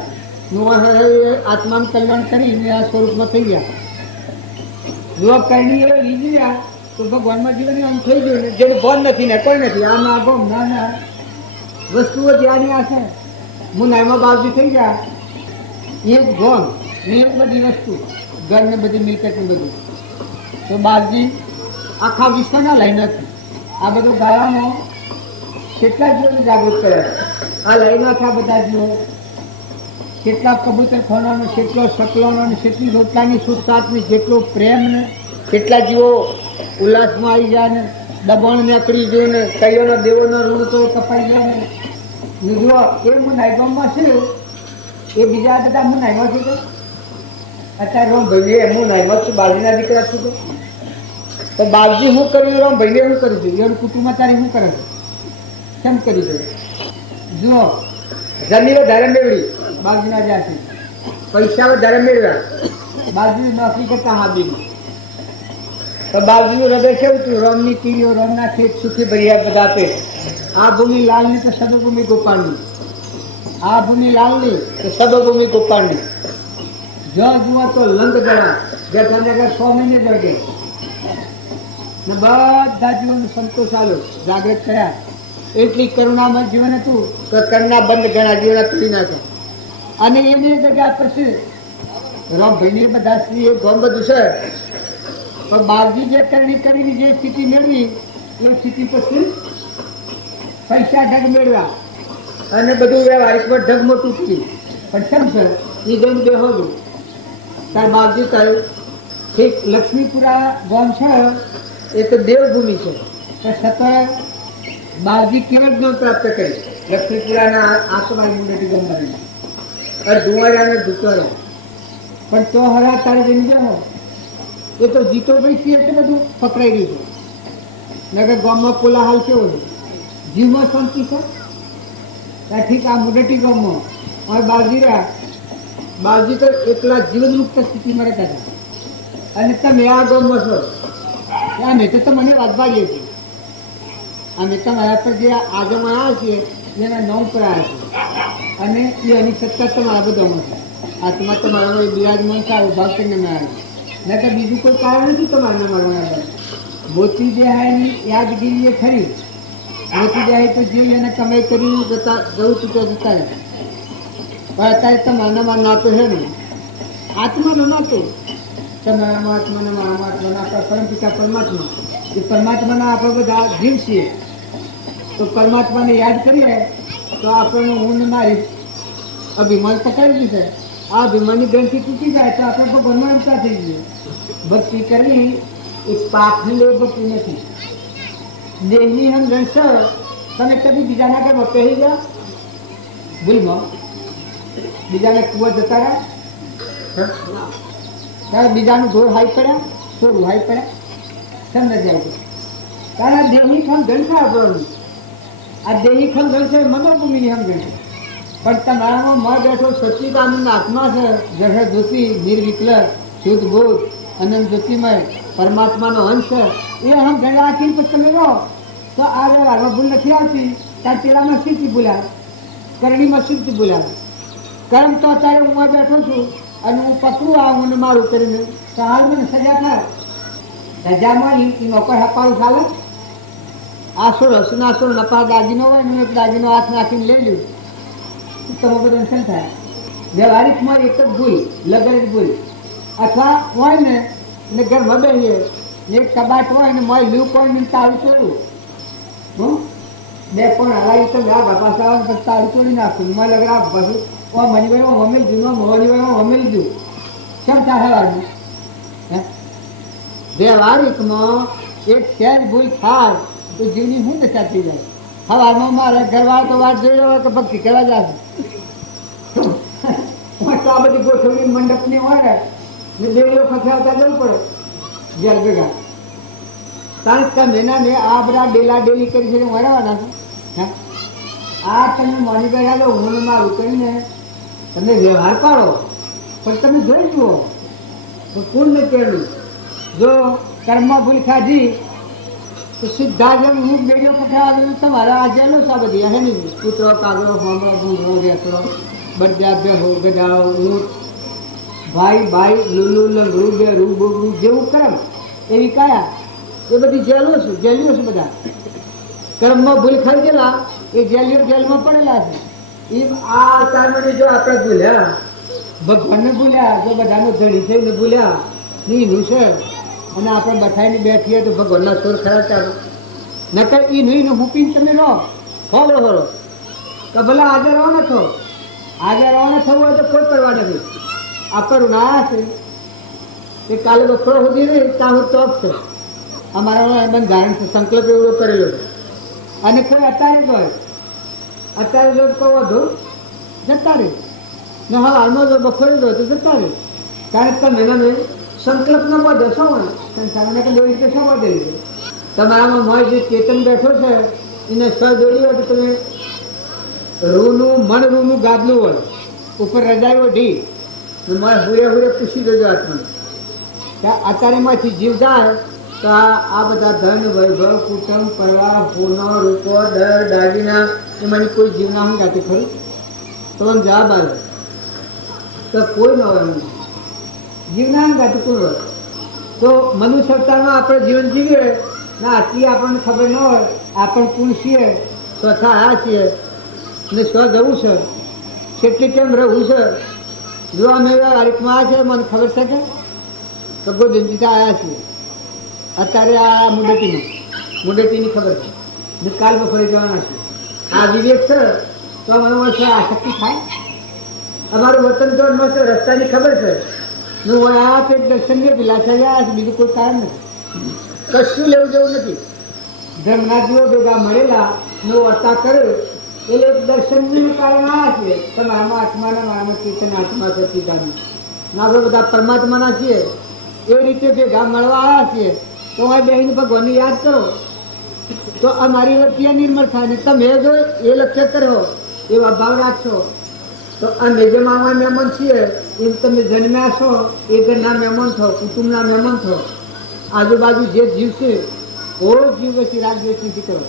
આત્માનું કલ્યાણ કરીને આ સ્વરૂપમાં થઈ ગયા. જો કઈ એ લીધ્યા તો ભગવાનમાં જીવન આમ થઈ ગયું. જેને ભોન નથી ને કોઈ નથી આમાં આગમ નાના વસ્તુઓ ત્યાંની આ છે. હું નાયમાં બાવજી થઈ ગયા એક ગોમ ને એક બધી વસ્તુ ઘર ને બધી મિલકત ને બધું તો બાવજી આખા વિશ્વના લાઈન હતી. આ બધું ગાળામાં કેટલા જીવોને જાગૃત કર્યા. આ લાઈન આખા બધા જીવો કેટલા કબૂતર ખોનાનો, કેટલો શકલોનો, કેટલી રોટલાની સુરસાટની, જેટલો પ્રેમ ને કેટલા જીવો ઉલ્લાસમાં આવી જાય ને દબાણ નીકળી ગયો ને કઈઓનો દેવોનો ઋણ તો કપાઈ જાય ને જુઓ એ હું નાયગામમાં છે એ બીજા બધા હું નાયમાં છું તો અત્યારે રોમ ભાઈ હું નાયમાં છું બાલજીના દીકરા છું તો બાલજી હું કર્યું રોમ ભાઈને હું કરી દઉં એનું કુટુંબ અત્યારે હું કરે છે કેમ કરી દઉં? જુઓ જમીન વધારે મેળવી બાજુના જ્યાંથી પૈસા વધારે મેળવ્યા બાજુની નોકરી કરતા હાબીની તો બાજુનું હૃદય કેવું હતું? રમની કીડીઓ, રમના ખેત સુખી ભર્યા બધા તે. આ ભૂમિ લાલની તો સદભૂમિ ગોપાળની, આ ભૂમિ લાલની તો સદભૂમિ ગોપાળની. જો જુઓ તો લંગ ગણા બેઠા 100 મહિને જગે ને બધા જીવન સંતોષ આવ્યો જાગૃત કર્યા. એટલી કરુણામાં જીવન હતું તો કરુણા બંધ ગણા જીવન તોડી નાખ્યા. અને એની જગ્યા પર છે રામભાઈને બધા સ્ત્રી એ ગમ બધું છે પણ બાલજી જે કરણી કરીને જે સ્થિતિ મેળવી એ સ્થિતિ પછી પૈસા ઢગ મેળવ્યા અને બધું વ્યવહારિક પર ઢગ મોટું થયું. પણ કેમ છે એ ગમ બે હોતું તાર બાલજી કહ્યું ઠીક લક્ષ્મીપુરા ગામ છે એ તો દેવભૂમિ છે પણ છતાં બાલજી કેવળ જ્ઞાન પ્રાપ્ત કરી લક્ષ્મીપુરાના આસમાન મુંડેટી ગમવાની ધુવાડાને ધૂકવાડા પણ તો હરા તારે જઈને જાઓ એ તો જીતો ભાઈ છે એટલે બધું પકડાઈ ગયું છે. નગર ગામમાં કોલાહાલ કેવો છે? જીવમાં શાંતિ છે ત્યાં ઠીક. આ મુંડેટી ગામમાં હવે બાલજી તો એકલા જીવન મુક્ત સ્થિતિમાં રહેતા હતા અને તમે આ ગામમાં છો ત્યાં તો મને વાત ભાગીએ છીએ. અમે તમારા પર જે આગળમાં આવ્યા છીએ એના 9 પર આવ્યા છે અને એની સત્તા તમારા બધામાં છે. આત્મા તમારામાં બિરાજમાન થાય ઉભા કરીને મારે ન તો બીજું કોઈ કારણ નથી તમારે મારવાના. મોતી જે એની યાદગીરી એ ખરી. મોતી જાય તો જીવ એને કમાઈ કરી જતા જવું ચૂક્યા જતા રહે પણ અત્યારે તમારામાં નાતો છે ને આત્માનો નાતો તમારામાં આત્માના મારામાં આત્માના આપણા પરમપિતા પરમાત્મા એ પરમાત્માના આપણે બધા જીવ છીએ તો પરમાત્માને યાદ કરીએ તો આપણને ઊંઘ મારી અભિમાન પકડી છે. આ અભિમાનની ગ્રંથિ તૂટી જાય તો આપણે ભગવાનમાં અંતા થઈ જઈએ. ભક્તિ કરવી એ પાપની લે ભક્તિ નથી. દેહની હમ રહેશો તમે કદી બીજાના ઘરમાં પહેરી ગયા ભૂલમાં બીજાને કુવો જતા રહ્યા ત્યારે બીજાનું ઢોર હાઈ પડ્યા છોરું હાઈ પડ્યા કેમ નથી આવતું? કારણ આ દેહની ખમ ગણશે આપણને, આ દેહી ખમ ગણશે મનોભૂમિની ખમ ગણશે. પણ તમારામાં મળ બેઠો સચ્ચિદાનંદ આત્મા છે, જળ જ્યોતિ, નિર્વિકલ, શુદ્ધ બોધ, અનંત જ્યોતિમય પરમાત્માનો અંશ છે. એ હમ ગણ રાખીને પછી તમે રહો તો આ વ્યવહારમાં ભૂલ નથી આવતી. ત્યાં પેલામાં શીખી ભૂલાય, કરણીમાં શીખી ભૂલાય. કર્મ તો અત્યારે હું બેઠો છું અને હું પકડું આવું ને મારું કરીને તો હાલ મને સજા થાય. રજામાં એ નોકર હપારું ચાલે? આસો રસના આસો નપા દાગીનો હોય ને એક દાગીનો હાથ નાખીને લઈ લ્યું તો ટેન્શન થાય. વ્યવહારિકમાં એક જ ભૂલ, લગન જ ભૂલ. અથવા હોય ને ઘરમાં બેસીએ એક કબાટ હોય ને મોય લ્યુ કોઈ ને તાળું તોડું, બે પણ હલાવી તો ના બાપા સાવન પછી તાળું તોડી નાખું, મોય લગડા પછી ઓ મનીભાઈમાં મમેલ જૂનો મનીભાઈમાં મમેલ જુ કેમ થાય સવારનું? વ્યવહારિકમાં એક સહેજ ભૂલ થાય તો જીવની શું દશા થઈ જાય. સવારમાં મારે ઘરવાળા તો વાત જોઈ રહ્યો કે ભક્તિ કરવા જશે તો આ બધી ગોઠવણી મંડપની હોય ને દેવીઓ ખસેડતા જવું પડે ઘેર ભેગા. કારણ કે મેના મેં આ બધા ડેલા ડેલી કરી છે વરાવાના છે. આ તમે મોની ગયા લો હું મારું કરીને તમે વ્યવહાર પાડો પણ તમે જોઈ જુઓ તો પૂર્ણ કેળું. જો કર્મમાં ભૂલ ખાધી તો સીધા જેમ હું બેડીઓ પઠાવા દઉં તમારા આ જેલો સા બધી હે નહીં. કૂતરો, કાગડો, હોમો, ભૂંગળો, રેસડો, બળદા, બેહો, ગધાઓ, ઊંટ, ભાઈ ભાઈ, લુલુ, લંગડું, બેરું, બોગડું, જેવું કર્મ એવી કાયા એ બધી જેલો છે, જેલીઓ છે. બધા કર્મમાં ભૂલ ખાઈ ગયેલા એ જેલીઓ જેલમાં પડેલા છે. એ આ ચારમણી જો આપણે ભૂલ્યા, ભગવાનને ભૂલ્યા, જો બધાનો ધણી છે એને ભૂલ્યા નીનું છે અને આપણે બઠાઈને બેઠીએ તો ભગવાનના સોર ખરા ચાલો નકર એ નહીં હું પીને તમે રહો ખોલો ખરો તો ભલે આજે રહો ને થો આજે રહો ને થવું હોય તો કોઈ પરવા નથી. આ કરુણા છે એ કાલે બપોર સુધી રહી ત્યાં હું ટોપ છે અમારા બંધારણ છે, સંકલ્પ એવડો કરેલો છે. અને કોઈ અત્યારે જ હોય, અત્યારે જો કહો વધુ જતા રહે ને હવે હાલમાં જો બપોરે જ હોય તો જતા રહે. કારણ કે મેં સંકલ્પનો બધો શું હોય સંસારને કે દોડી રીતે શું વધે છે. તમારામાં મોય જે ચેતન બેઠો છે એને સ્વ દોડી હોય તો તમે રૂનું મન રૂનું ગાદલું હોય ઉપર રજાયો ઢી મોય હુરે હુરે પૂછી દેજો આત્માને ત્યાં અત્યારેમાંથી જીવ જાય તો આ બધા ધન વૈભવ કુટુંબ પરિવાર હોનો રૂપો દર દાગીના એમાંની કોઈ જીવના હું ગાતી ખરી તો આમ જવાબ આવે તો કોઈ ન હોય એમને જીવના હું ગાતી કોઈ હોય. તો મનુષ્ય અવતારમાં આપણે જીવન જીવીએ ના આટલી આપણને ખબર ન હોય આપણે પૂર્ણ છીએ સ્વથા આ છીએ ને સ્વ જવું છે કેટલી કેમ રહેવું છે. જો અમે હરીકમાં આવ્યા છે મને ખબર છે કે સગો જંજીતા આવ્યા છીએ અત્યારે આ મુંડેટીની ખબર છે ને કાલ બપોરે જવાના છે. આ વિવેક છે તો મને છે આસક્તિ થાય. અમારું વતન તો મસ્ત રસ્તાની ખબર છે હું આ એક દર્શનીય વિલાસા આવ્યા છે, બીજું કોઈ કારણ નથી. કશું લેવું જેવું નથી. ધર્મનાથીઓ ભેગા મળેલા હું વર્તા કર્યો એટલે એક દર્શનનું કારણ આવ્યા છીએ. તમે આમાં આત્માના મારામાં ચેતન આત્મા સચિદાનંદ ના આપણે બધા પરમાત્માના છીએ એ રીતે ભેગા મળવા આવ્યા છીએ. તો આ બેહીને ભગવાનને યાદ કરો તો અમારી વૃત્તિ નિર્મળ થાય ને તમે જો એ લક્ષ્ય કરો એવા ભાવ રાખશો તો અમે જે મામા મહેમાન છીએ એમ તમે જન્મ્યા છો એ ઘરના મહેમાન થો, કુટુંબના મહેમાન થો. આજુબાજુ જે જીવ છે કોઈ જીવ વચ્ચે રાગદ્વેષ નથી કરો.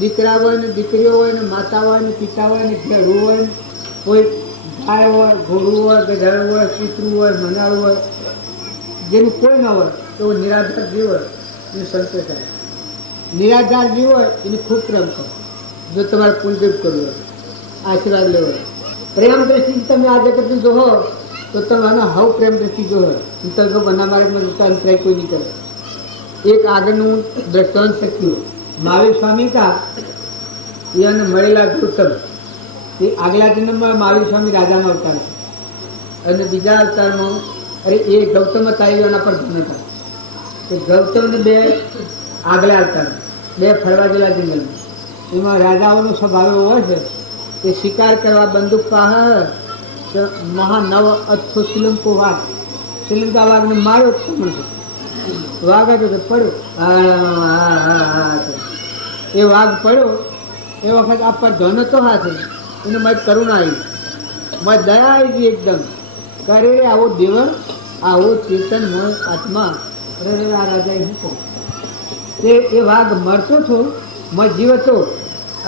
દીકરા હોય ને દીકરીઓ હોય ને માતા હોય ને પિતા હોય ને ઘેડું હોય ને કોઈ ગાય હોય, ઘોડું હોય, ગધેડું હોય, કૂતરું હોય, મનાળું હોય, જેનું કોઈ ન હોય તો નિરાધાર જીવ હોય એને સંતોષ થાય. નિરાધાર જીવ હોય એને ખૂબ પ્રેમ કરો. જો તમારે કુલદેવ કરવું હોય, આશીર્વાદ લેવો હોય, પ્રેમ દ્રષ્ટિથી તમે આ જગતને જોહો તો તમે હવ પ્રેમ દ્રષ્ટિ જોહો. તલકો બના માર્ગમાં જતા અંતરાય કોઈ નહીં કરે. એક આગળનું દ્રષ્ટાંત શક્યું મહાવીર સ્વામી કા એને મળેલા ગૌતમ એ આગલા જન્મમાં મહાવીર સ્વામી રાજાનો અવતાર છે અને બીજા અવતારમાં અરે એ ગૌતમ હતા એના પર ધન હતા. એ ગૌતમને બે આગલા અવતાર બે ફરવા ગયેલા જંગલમાં એમાં રાજાઓનો સ્વભાવ એવો હોય છે કે શિકાર કરવા બંદૂક પાહે તો મહાનવ અચ્છો શ્રીલંકો વાઘ, શ્રીલંકા વાઘને માર્યો જ પણ છે. વાઘ હતો તો પડ્યો, એ વાઘ પડ્યો એ વખત આ પર ધન તો હાથે એને મારી કરુણા આવી, મારી દયા આવી ગઈ એકદમ. કરે રે આવો દેવર, આવો ચેતન મય આત્મા, અરે આ રાજાએ શું કહું, એ વાઘ મરતો છો, મય જીવ હતો,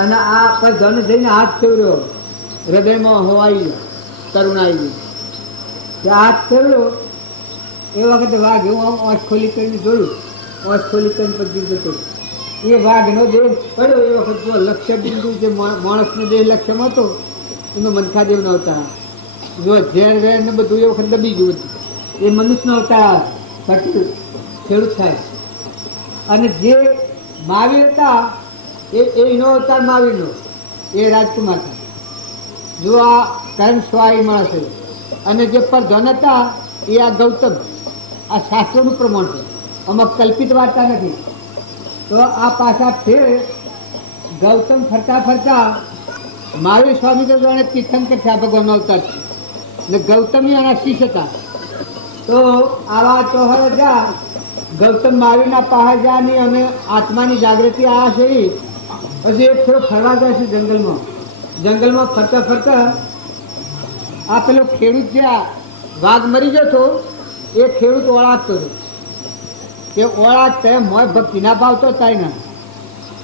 અને આ પર ધન જઈને હાથ ફેરવ્યો, હૃદયમાં હોવાઈ ગયો, કરુણા આવી ગઈ. હાથ ફેરવ્યો એ વખતે વાઘ એવું આમ આંખ ખોલી કરીને જોયું, આંખ ખોલી કરીને પછી જતો. એ વાઘનો દેહ પડ્યો એ વખત જો લક્ષ્ય બિંદુ જે માણસનો દેહ લક્ષ્યમાં હતો એમાં મનખાદેવ નહોતા. જો ઝેર વેર ને બધું એ વખત દબી ગયું હતું. એ મનુષ્યનો અવતાર ઘટ્યું ખેડૂત થાય. અને જે મહાવીર હતા એનો અવતાર મહાવીરનો, એ રાજકુમાર હતા. જો આ કર્મ સ્વાય માણસ છે. અને જે પરધન હતા એ આ ગૌતમ, આ શાસ્ત્રોનું પ્રમાણ છે, આમાં કલ્પિત વાર્તા નથી. તો આ પાછા ફેર ગૌતમ ફરતા ફરતા મહાવીર સ્વામી તો જાણે તીર્થંકર છે, ભગવાન અવતાર છે, ને ગૌતમી એના શિષ્ય હતા. તો આવા ચોહર જા ગૌતમ મહાવીરના પાસે જાની અને આત્માની જાગૃતિ આ છે. પછી એક થોડો ફરવા જાય છે જંગલમાં. જંગલમાં ફરતા ફરતા આ પેલો ખેડૂત છે, આ વાઘ મરી ગયો હતો એ ખેડૂત ઓળાગતો હતો. કે ઓળાગતા મોય ભક્તિ ના ભાવતો થાય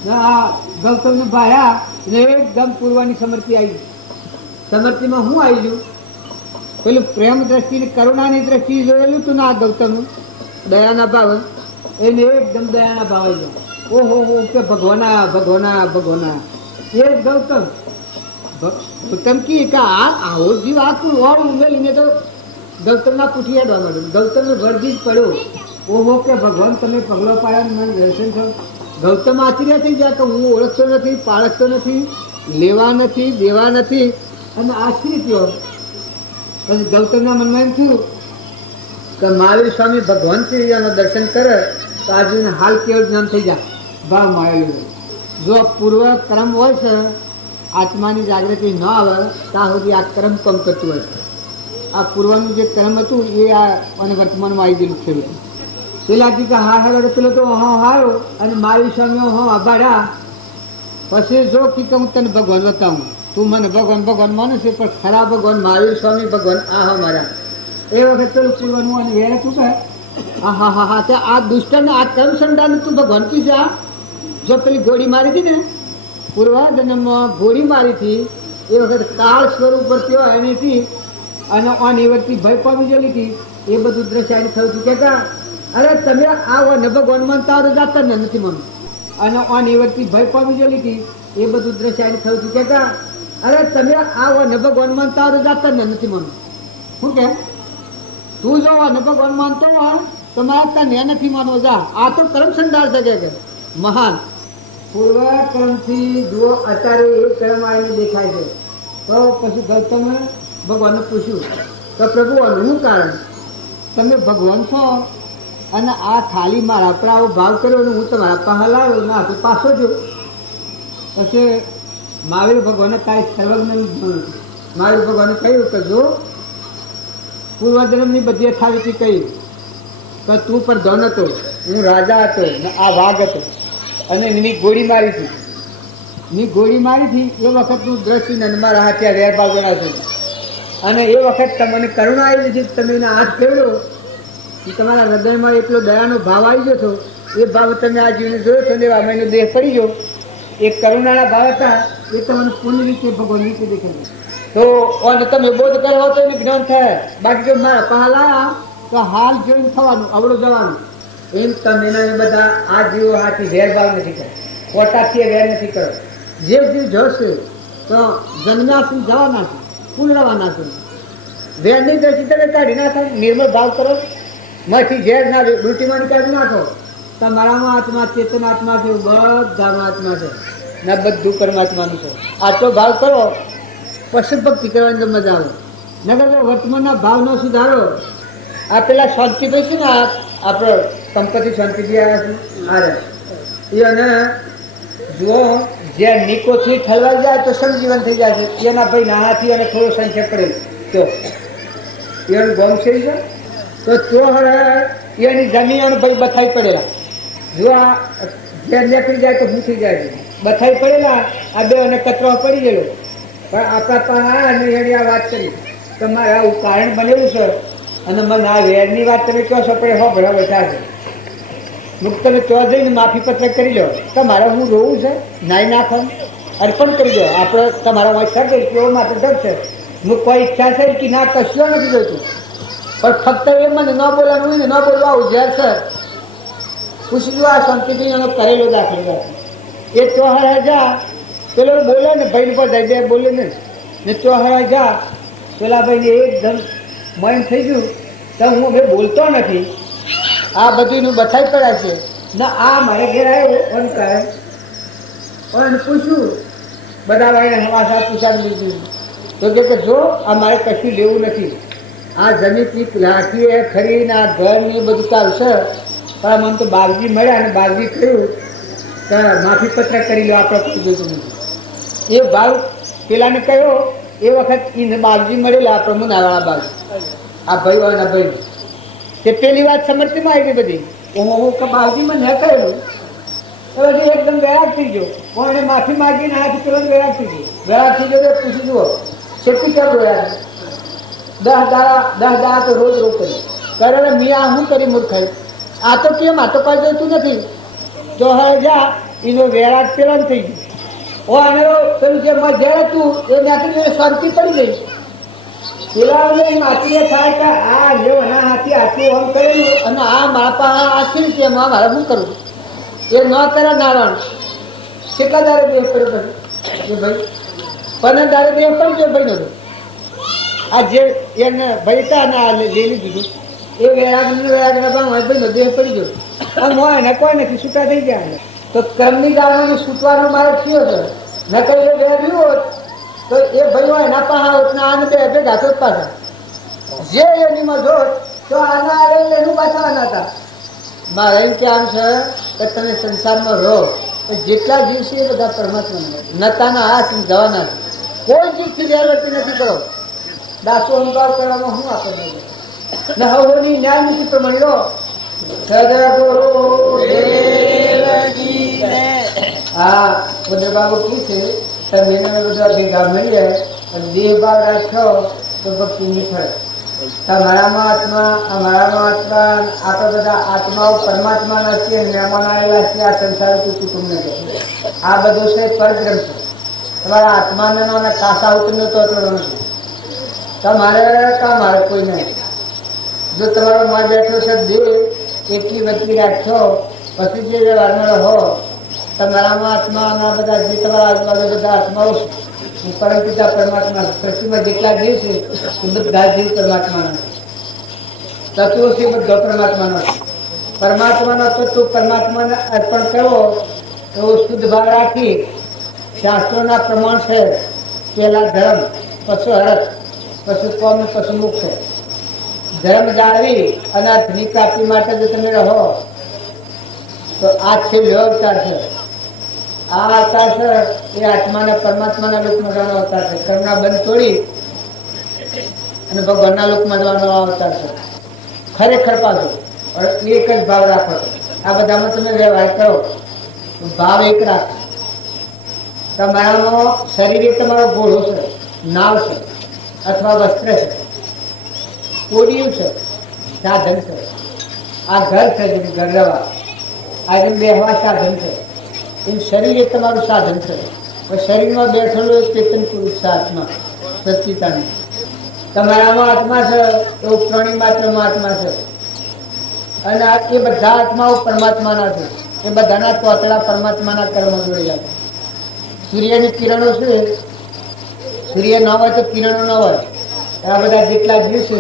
ને આ ગૌતમને ભાયા ને એકદમ પૂર્વાની સમૃદ્ધિ આવી. સમૃદ્ધિમાં હું આવી ગયું, પેલું પ્રેમ દ્રષ્ટિ ને કરુણાની દ્રષ્ટિ જોયેલું હતું ને આ ગૌતમનું દયાના ભાવ, એને એકદમ દયાના ભાવ આવી ગયા. ઓહો હો કે ભગવાના ભગવાના ભગવાના. એ ગૌતમ ગૌતમ કી કે આવો જીવ આખું ઓળ ઉમેલીને તો ગૌતમના પૂઠી અડવા માંડ્યું. ગૌતમને વરજી જ પડ્યો. ઓહો કે ભગવાન તમે પગલો પાડ્યા મને દર્શન થયું. ગૌતમ આશ્ચર્ય થઈ ગયા કે હું ઓળખતો નથી, પાળખતો નથી, લેવા નથી, દેવા નથી, અને આશ્ચર્ય થયો. પછી ગૌતમના મનમાં એમ થયું કે મહાવીર સ્વામી ભગવાન છે, એના દર્શન કરે તો આજે હાલ કેવું જ્ઞાન થઈ જાય ભાવ મળેલું. જો પૂર્વ કર્મ હોય છે, આત્માની જાગૃતિ ન આવે ત્યાં સુધી આ કર્મ કમ કરતું હોય છે. આ પૂર્વનું જે કર્મ હતું એ આ અને વર્તમાનમાં આવી ગયેલું છે. પેલાથી કે હા હારો પેલો તો હા હારો અને મહાવીર સ્વામીઓ હા આભાર્યા. પછી જો કે હું તને ભગવાન બતાવું, તું મને ભગવાન ભગવાન માને છે, પણ ખરા ભગવાન મહાવીર સ્વામી ભગવાન આ હા મારા. એ વખત પેલું પૂર્વનું અને વેર હતું કે હા હા હા હા ત્યાં આ દુષ્ટને આ કર્મ સંડાન તું ભગવાન કી છે. જો પેલી ગોળી મારી હતી ને પૂર્વજન્મમાં ગોળી મારી હતી એ વખત કાળ સ્વરૂપ પર થયો એનીથી અને અનિવર્તી ભય પામી ગયેલી હતી. એ બધું દ્રશ્ય એને થયું હતું કે અરે તમે આ ને ભગવાન માનતા હોય જાતા ને નથી માનવું. અને અનિવર્તી ભય પામી ગયેલી હતી. એ બધું દ્રશ્ય એને થયું હતું કે અરે તમે આ ને ભગવાન માનતા હોય જાતા ને નથી માનવું. શું કે તું જો ને ભગવાન માનતો હોય તો મારા તને નથી માનવો જા. આ તો કર્મ સંડાળ છે કે મહાન પૂર્વ કર્મથી જો અત્યારે એ કર્મ આવીને દેખાય છે. તો પછી ગૌતમે ભગવાનને પૂછ્યું તો પ્રભુ આનું કારણ તમે ભગવાન છો અને આ ખાલી મારા પર આવો ભાવ કર્યો ને હું તમારા પાસે લાવ્યો ના તો પાછો જો. પછી મહાવીર ભગવાને કાંઈ સર્વજ્ઞ મહાવીર ભગવાને કહ્યું કે જો પૂર્વજન્મની બધી યથાવિધિ કહી તો તું પણ ધન હતો, હું રાજા હતો ને આ વાઘ હતો અને એની ગોળી મારી હતી. ની ગોળી મારી હતી એ વખતનું દ્રષ્ટિ નંદમાં હાથ્યા વેર ભાવ ગણાશે. અને એ વખત તમને કરુણા આવી છે, તમે એને હાથ ફેરવ્યો એ તમારા હૃદયમાં એટલો દયાનો ભાવ આવી ગયો હતો. એ ભાવ તમે આ જીવને જોયો છો ને એનો દેહ પડી ગયો. એ કરુણાના ભાવ હતા એ તમને પૂર્ણ રીતે ભગવાન રીતે દેખાય. તો તમે બોધ કરો તો એને જ્ઞાન થાય. બાકી જો મારા પહાલ આવ્યા તો હાલ જોઈને થવાનું અવળું જવાનું. એમ તમે બધા આ જીવો હાથી વેરભાવ નથી કરો, ખોટાથી વેર નથી કરો. જે જીવ જશે તો જન્મ્યાસી જવાના છે, પુનરવાના છે. વેરની દ્રષ્ટિ તમે કાઢી નાખો, નિર્મળ ભાવ કરો, માંથી ઝેર ના ડૂટીમાં કાઢી નાખો. તમારામાં આત્મા ચેતન આત્મા છે, બધામાં આત્મા છે ના બધું પરમાત્માનું છે. આટલો ભાવ કરો પછી ભક્તિ કરવાની મજા આવે. નગર વર્તમાનના ભાવનો સુધારો. આ પેલા શાંતિભાઈ છે ને આપણો સંપત્તિ શાંતિભાઈ આવ્યા છે અને જુઓ જે નિકોથી ઠલવાઈ જાય તો સંજીવન થઈ જાય છે. એના ભાઈ નાનાથી અને થોડો સંખ્યા પડે તો એનું ગમ છે તો ચોહર એની જમીન ભાઈ બથાઈ પડેલા જો આ જે નીકળી જાય તો મૂકી જાય બથાઈ પડેલા આ બે અને કચરો પડી ગયેલો પણ આપણા પણ અને એની આ વાત કરી તમારે આવું કારણ બનેલું છે અને મને આ વેરની વાત તમે કહો છો પણ હો ભરા બેઠા છે મુક તમે ચો જઈને માફી પત્ર કરી લો તમારે હું રોવું છે નાઈ નાખો અર્પણ કરી દો આપણે તમારા વાંચ શકે કેવો માટે ડર છે હું કોઈ ઈચ્છા છે કે ના કશું નથી જોઈતું પણ ફક્ત એ મને ન બોલવાનું હોય ને ન બોલવા ઉજ્યાર છે પૂછી જો આ શાંતિથી એનો કરેલો દાખલો એ ચોહરા જા પેલો બોલે ને ભાઈ પર જાય બે બોલે ને ચોહરા જા પેલા ભાઈને એકદમ મન થઈ ગયું તો હું હવે બોલતો નથી આ બધું બથાઈ પડ્યા છે ના આ મારે ઘેર આવ્યો પણ કહે પણ પૂછ્યું બધા ભાઈને હવાસા પૂછાવી લીધું તો કે જો આ મારે કશું લેવું નથી આ જમીનની લાઠી એ ખરીને આ ઘર ને બધું ચાલશે પણ મને તો બારજી મળ્યા અને બારજી કહ્યું કે માફી પત્ર કરી લો આપણે કોઈ જોતું નથી એ ભાવ પેલાને કહ્યો એ વખત એને બારજી મળેલા પ્રમુનાવાળા બાજુ આ ભાઈ વાળા ભાઈ તે પેલી વાત સમજતીમાં આવી બધી હું બારજીમાં ન કહેલું તો પછી એકદમ વૈરાગ થઈ ગયો પણ એને માફી માગીને આથી પેલો વૈરાગ થઈ ગયો વૈરાગ થઈ ગયો તો પૂછી જુઓ કેટલી કેમ રોયા 10 દાડા તો રોજ કરી કરે મિયા હું કરી મૂર્ખાઈ આ તો કેમ આ તો કઈ જોઈતું નથી જો હવે જા એનો વૈરાગ પેલો થઈ ગયો ઓ આનો પેલું જે મજા હતું એ નાખી શાંતિ પડી ગઈ પેલા માટીએ થાય કે આ લેવો ના હાથી આટલું આમ કરેલું અને આ માપા આશી કે મારે શું કરવું એ ન કરે નારાયણ કેટલા દાડે દેહ પડ્યો પછી એ ભાઈ 15 દાડે દેહ પડી ગયો ભાઈ નો આ જે એને ભાઈ હતા ને આ લઈ લીધું એ વેરાગ ભાઈ નો દેહ પડી ગયો આમ હોય ને કોઈ નથી છૂટા થઈ ગયા તો કર્મની ગાળાને છૂટવાનો મારે થયો છે ન કરી વેર્યું હોત તો એ ભાઈ હોય એના પાસે આને બે ભેગા તો પાછા જે એનીમાં જોત તો આના આગળ એનું પાછાવાના હતા મારે એમ કે આમ છે કે તમે સંસારમાં રહો તો જેટલા દિવસે એ બધા પરમાત્મા નતાના હાથ જવાના છે કોઈ જીવથી ગેરવર્તી નથી કરો દાસો અહંકાર કરવામાં શું આપણને ન હવોની ન્યાય નીતિ પ્રમાણે રહો હા બધા બાબુ પૂછે તમે બધા ભેગા મળીએ અને દેહ ભાવ રાખ્યો તો ભક્તિ નહીં ફળે તમારામાં આત્મા અમારામાં આત્મા આપણે બધા આત્માઓ પરમાત્માના છીએ મહેમાન આવેલા છીએ આ સંસાર કુટુંબને આ બધું છે પરગ્રંથ છે તમારા આત્માને કાસા ઉતરનો તો એટલો નથી તમારે મારે કોઈ નહીં જો તમારો માં બેઠો છે દેહ એટલી વચ્ચે રાખ્યો પછી જે વ્યવહારમાં રહો તમારામાં આત્માના બધા જે તમારા આજુબાજુ બધા આત્માઓ છે પરમ પિતા પરમાત્મા પૃથ્વીમાં જેટલા જીવ છે એ બધા જીવ પરમાત્માના તત્વો છે બધા પરમાત્માનો છે પરમાત્માનો તત્વ પરમાત્માને અર્પણ કરવો એવો શુદ્ધ ભાવ રાખી શાસ્ત્રોના પ્રમાણ છે પહેલા ધર્મ પછી અર્થ પછી કોમ પછી મોક્ષ ધર્મ જાળવી અને અર્થની પ્રાપ્તિ માટે જો તમે રહો તો આ છે અવતાર છે આ અવતાર છે એ આત્માના પરમાત્માના લોકમાં જવાનો અવતાર છે કર્મના બંધ તોડી અને ભગવાનના લોકમાં જવાનો અવતાર છે ખરેખર પાછો એક જ ભાવ રાખો આ બધામાં તમે વ્યવહાર કરો ભાવ એક રાખો તમારામાં શરીર એ તમારો ઘોડો છે નાવ છે અથવા વસ્ત્ર છે કોડિયું છે સાધન છે આ ઘર છે જેમ ઘર રહેવા આ જેમ બેહવા સાધન છે એમ શરીર એ તમારું સાધન છે શરીરમાં બેઠેલો એક ચેતન પુરુષ છે આત્મા સચિતાની તમારામાં આત્મા છે એવું પ્રાણી માત્રમાં આત્મા છે અને એ બધા આત્માઓ પરમાત્માના છે એ બધાના તોતડા પરમાત્માના કર્મ જોડેલા છે સૂર્યની કિરણો છે સૂર્ય ન હોય તો કિરણો ન હોય આ બધા જેટલા જીવ છે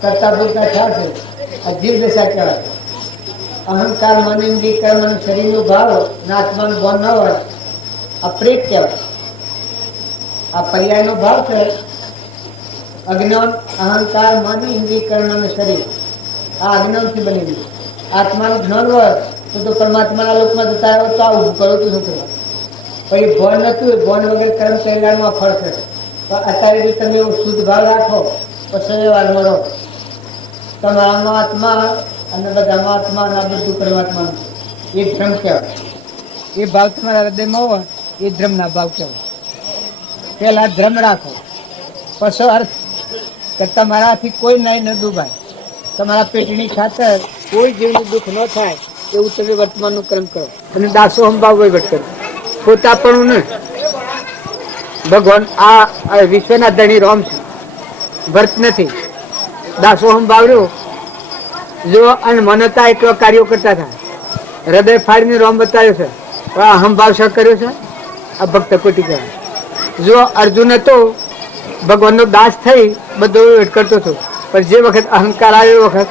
કરતા બોલતા થયા છે આ જીવ દશા કહેવાય અહંકાર મન ઇન્દ્રિય કર્મ અને શરીરનો ભાવ અને આત્માનું ભાવ ન હોય આ પ્રેત કહેવાય આ પર્યાયનો ભાવ છે અજ્ઞાન અહંકાર મન ઇન્દ્રિય કર્મ અને શરીર આ અજ્ઞાનથી બનેલું આત્માનું જ્ઞાન હોય તો પરમાત્માના લોકમાં જતા હોય તો આ ઊભું કરો તો શું કરવા પછી ભણ નતું ભણ વગર કર્મ કલ્યાણમાં ફળ છે તો અત્યારે જો તમે શુદ્ધ ભાવ રાખો પછી વાળમાં રહો. તમારામાં આત્મા અને બધામાં આત્મા અને આ બધું પરમાત્માનું એ ભ્રમ કહેવાય. એ ભાવ તમારા હૃદયમાં હોય એ ધ્રમના ભાવ કહેવાય. પેલા ધ્રમ રાખો, પછી અર્થ કે તમારાથી કોઈ નહીં ન ડૂબાય, તમારા પેટની ખાતર કોઈ જીવનું દુઃખ ન થાય એવું તમે વર્તમાનનું કર્મ કરો. અને દાસો હંભાવ વહીવટ કરો, પોતા પણ ને ભગવાન આ વિશ્વના ધણી રોમ છે, વર્ત નથી. દાસો હંભાવ્યો જો અને મનતા એટલો કાર્યો કરતા હતા, હૃદય ફાડીને રોમ બતાવ્યો છે, આ હંભાવ શા કર્યો છે? આ ભક્ત કોટી કહેવાય. જો અર્જુન હતો ભગવાનનો દાસ થઈ બધો વેટ કરતો હતો, પણ જે વખત અહંકાર આવ્યો વખત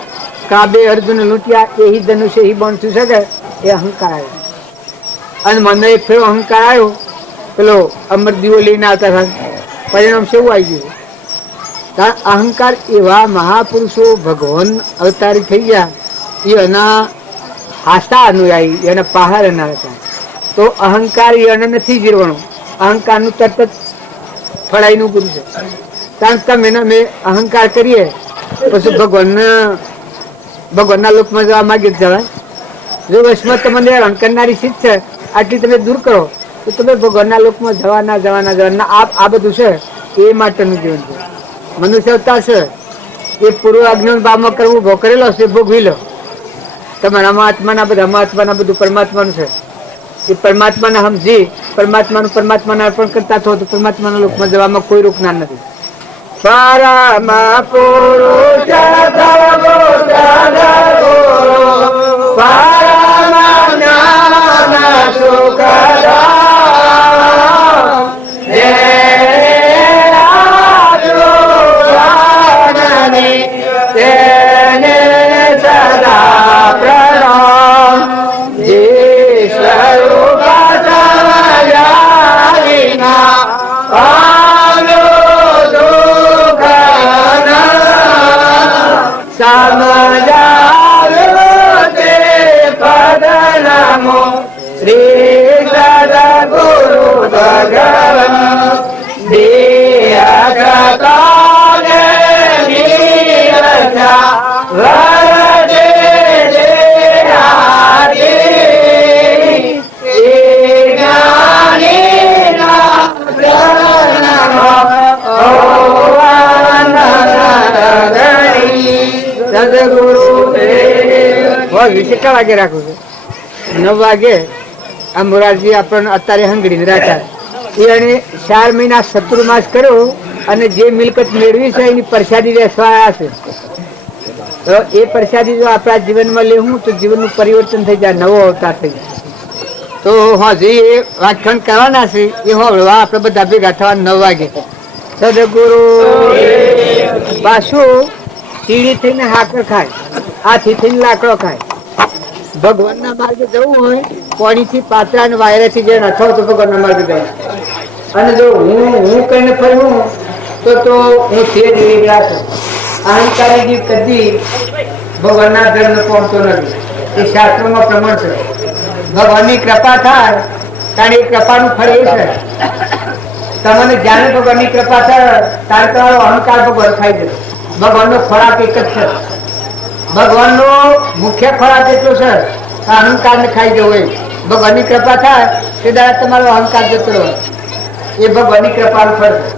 કાબે અર્જુન લૂંટ્યા એ ધનુષ્ય એ બનતું શકે એ અહંકાર આવ્યો. અને મને એક ફેરો અહંકાર આવ્યો, પેલો અમર દીવો લઈને આવતા હતા, પરિણામ શું આવી ગયું? કારણ અહંકાર એવા મહાપુરુષો ભગવાન અવતારી થઈ ગયા, એના આસ્થા અનુયાયી એના પહાડ ના હતા. તો અહંકાર એને નથી જીરવાનો, અહંકારનું તરત જ ફળાઈનું ગુરુ છે. કારણ કે અમે અહંકાર કરીએ પછી ભગવાનના લોકમાં જવા માગી જવાય. જો વશમાં તમને હેરાન કરનારી ચીજ છે આટલી તમે દૂર કરો તો તમે ભગવાનના લોકમાં જવાના આ બધું છે એ માટેનું જીવન છે. મનુષ્ય અવતાર છે એ પૂર્વ અજ્ઞાન ભાવમાં કરવું ઉભો કરેલો છે, ભોગવી લો. તમારા આત્માના બધા આત્માના બધું પરમાત્માનું છે. એ પરમાત્માને સમજી પરમાત્માને અર્પણ કરતા થો તો પરમાત્માના લોકમાં જવામાં કોઈ રોકનાર નથી. પરમ પુરુષ પરમ જ્ઞાન સુખદામ તેને સદા પ્રણામ. જે સ્વરૂપ સમજ્યા વિના પાલો દુઃખ સમજાવ્યો તે પદ નમો શ્રી સદગુરુ ભગવાન. દેહકાને નિરખા વરદે દેહાતી એ જ્ઞાનીના સદગુરુ કેટલા વાગે રાખું છું? 9 વાગે. આ મોરારજી આપણને અત્યારે હંગડીને રાખ્યા. એને 4 મહિના શત્રુમાસ કર્યો અને જે મિલકત મેળવી છે એની પ્રસાદી વેચવા આવ્યા છે. તો એ પ્રસાદી જો આપણા જીવનમાં લેવું તો જીવનનું પરિવર્તન થઈ જાય, નવો અવતાર થઈ જાય. તો હા જે એ વ્યાખ્યાન કરવાના છે એ હોળવા આપણે બધા ભેગા થવા 9 વાગે. સદગુરુ પાછું સીડી થઈને હાકર ખાય, હાથી થઈને લાકડો ખાય. ભગવાનના માર્ગે જવું હોય કોણીથી પાત્રા અને વાયરાથી જે અથવા તો ભગવાનના માર્ગે જાય. અને જો હું કહીને ફર્યું તો હું તે જ નીકળ્યા છું. અહંકારી જીવ કદી ભગવાનના ધર્મ પહોંચતો નથી. એ શાસ્ત્રોમાં પ્રમાણ છે. ભગવાનની કૃપા થાય કારણ એ કૃપાનું ફળ એ છે તમને જાણે ભગવાનની કૃપા થાય ત્યારે તમારો અહંકાર ભગવાન ખાઈ જશે. ભગવાનનો ખોરાક એક જ છે. ભગવાનનો મુખ્ય ખોરાક એટલો છે અહંકાર ને ખાઈ જવો. એ ભગવાનની કૃપા થાય તે દાડા તમારો અહંકાર જતો રહે. એ ભગવાનની કૃપાનું ફળ છે.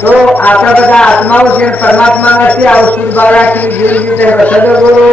તો આપણા બધા આત્માઓ છે પરમાત્મા નથી આવું શુદ્ધ ભાવ રાખી જીવન જીવતા સદગુરુ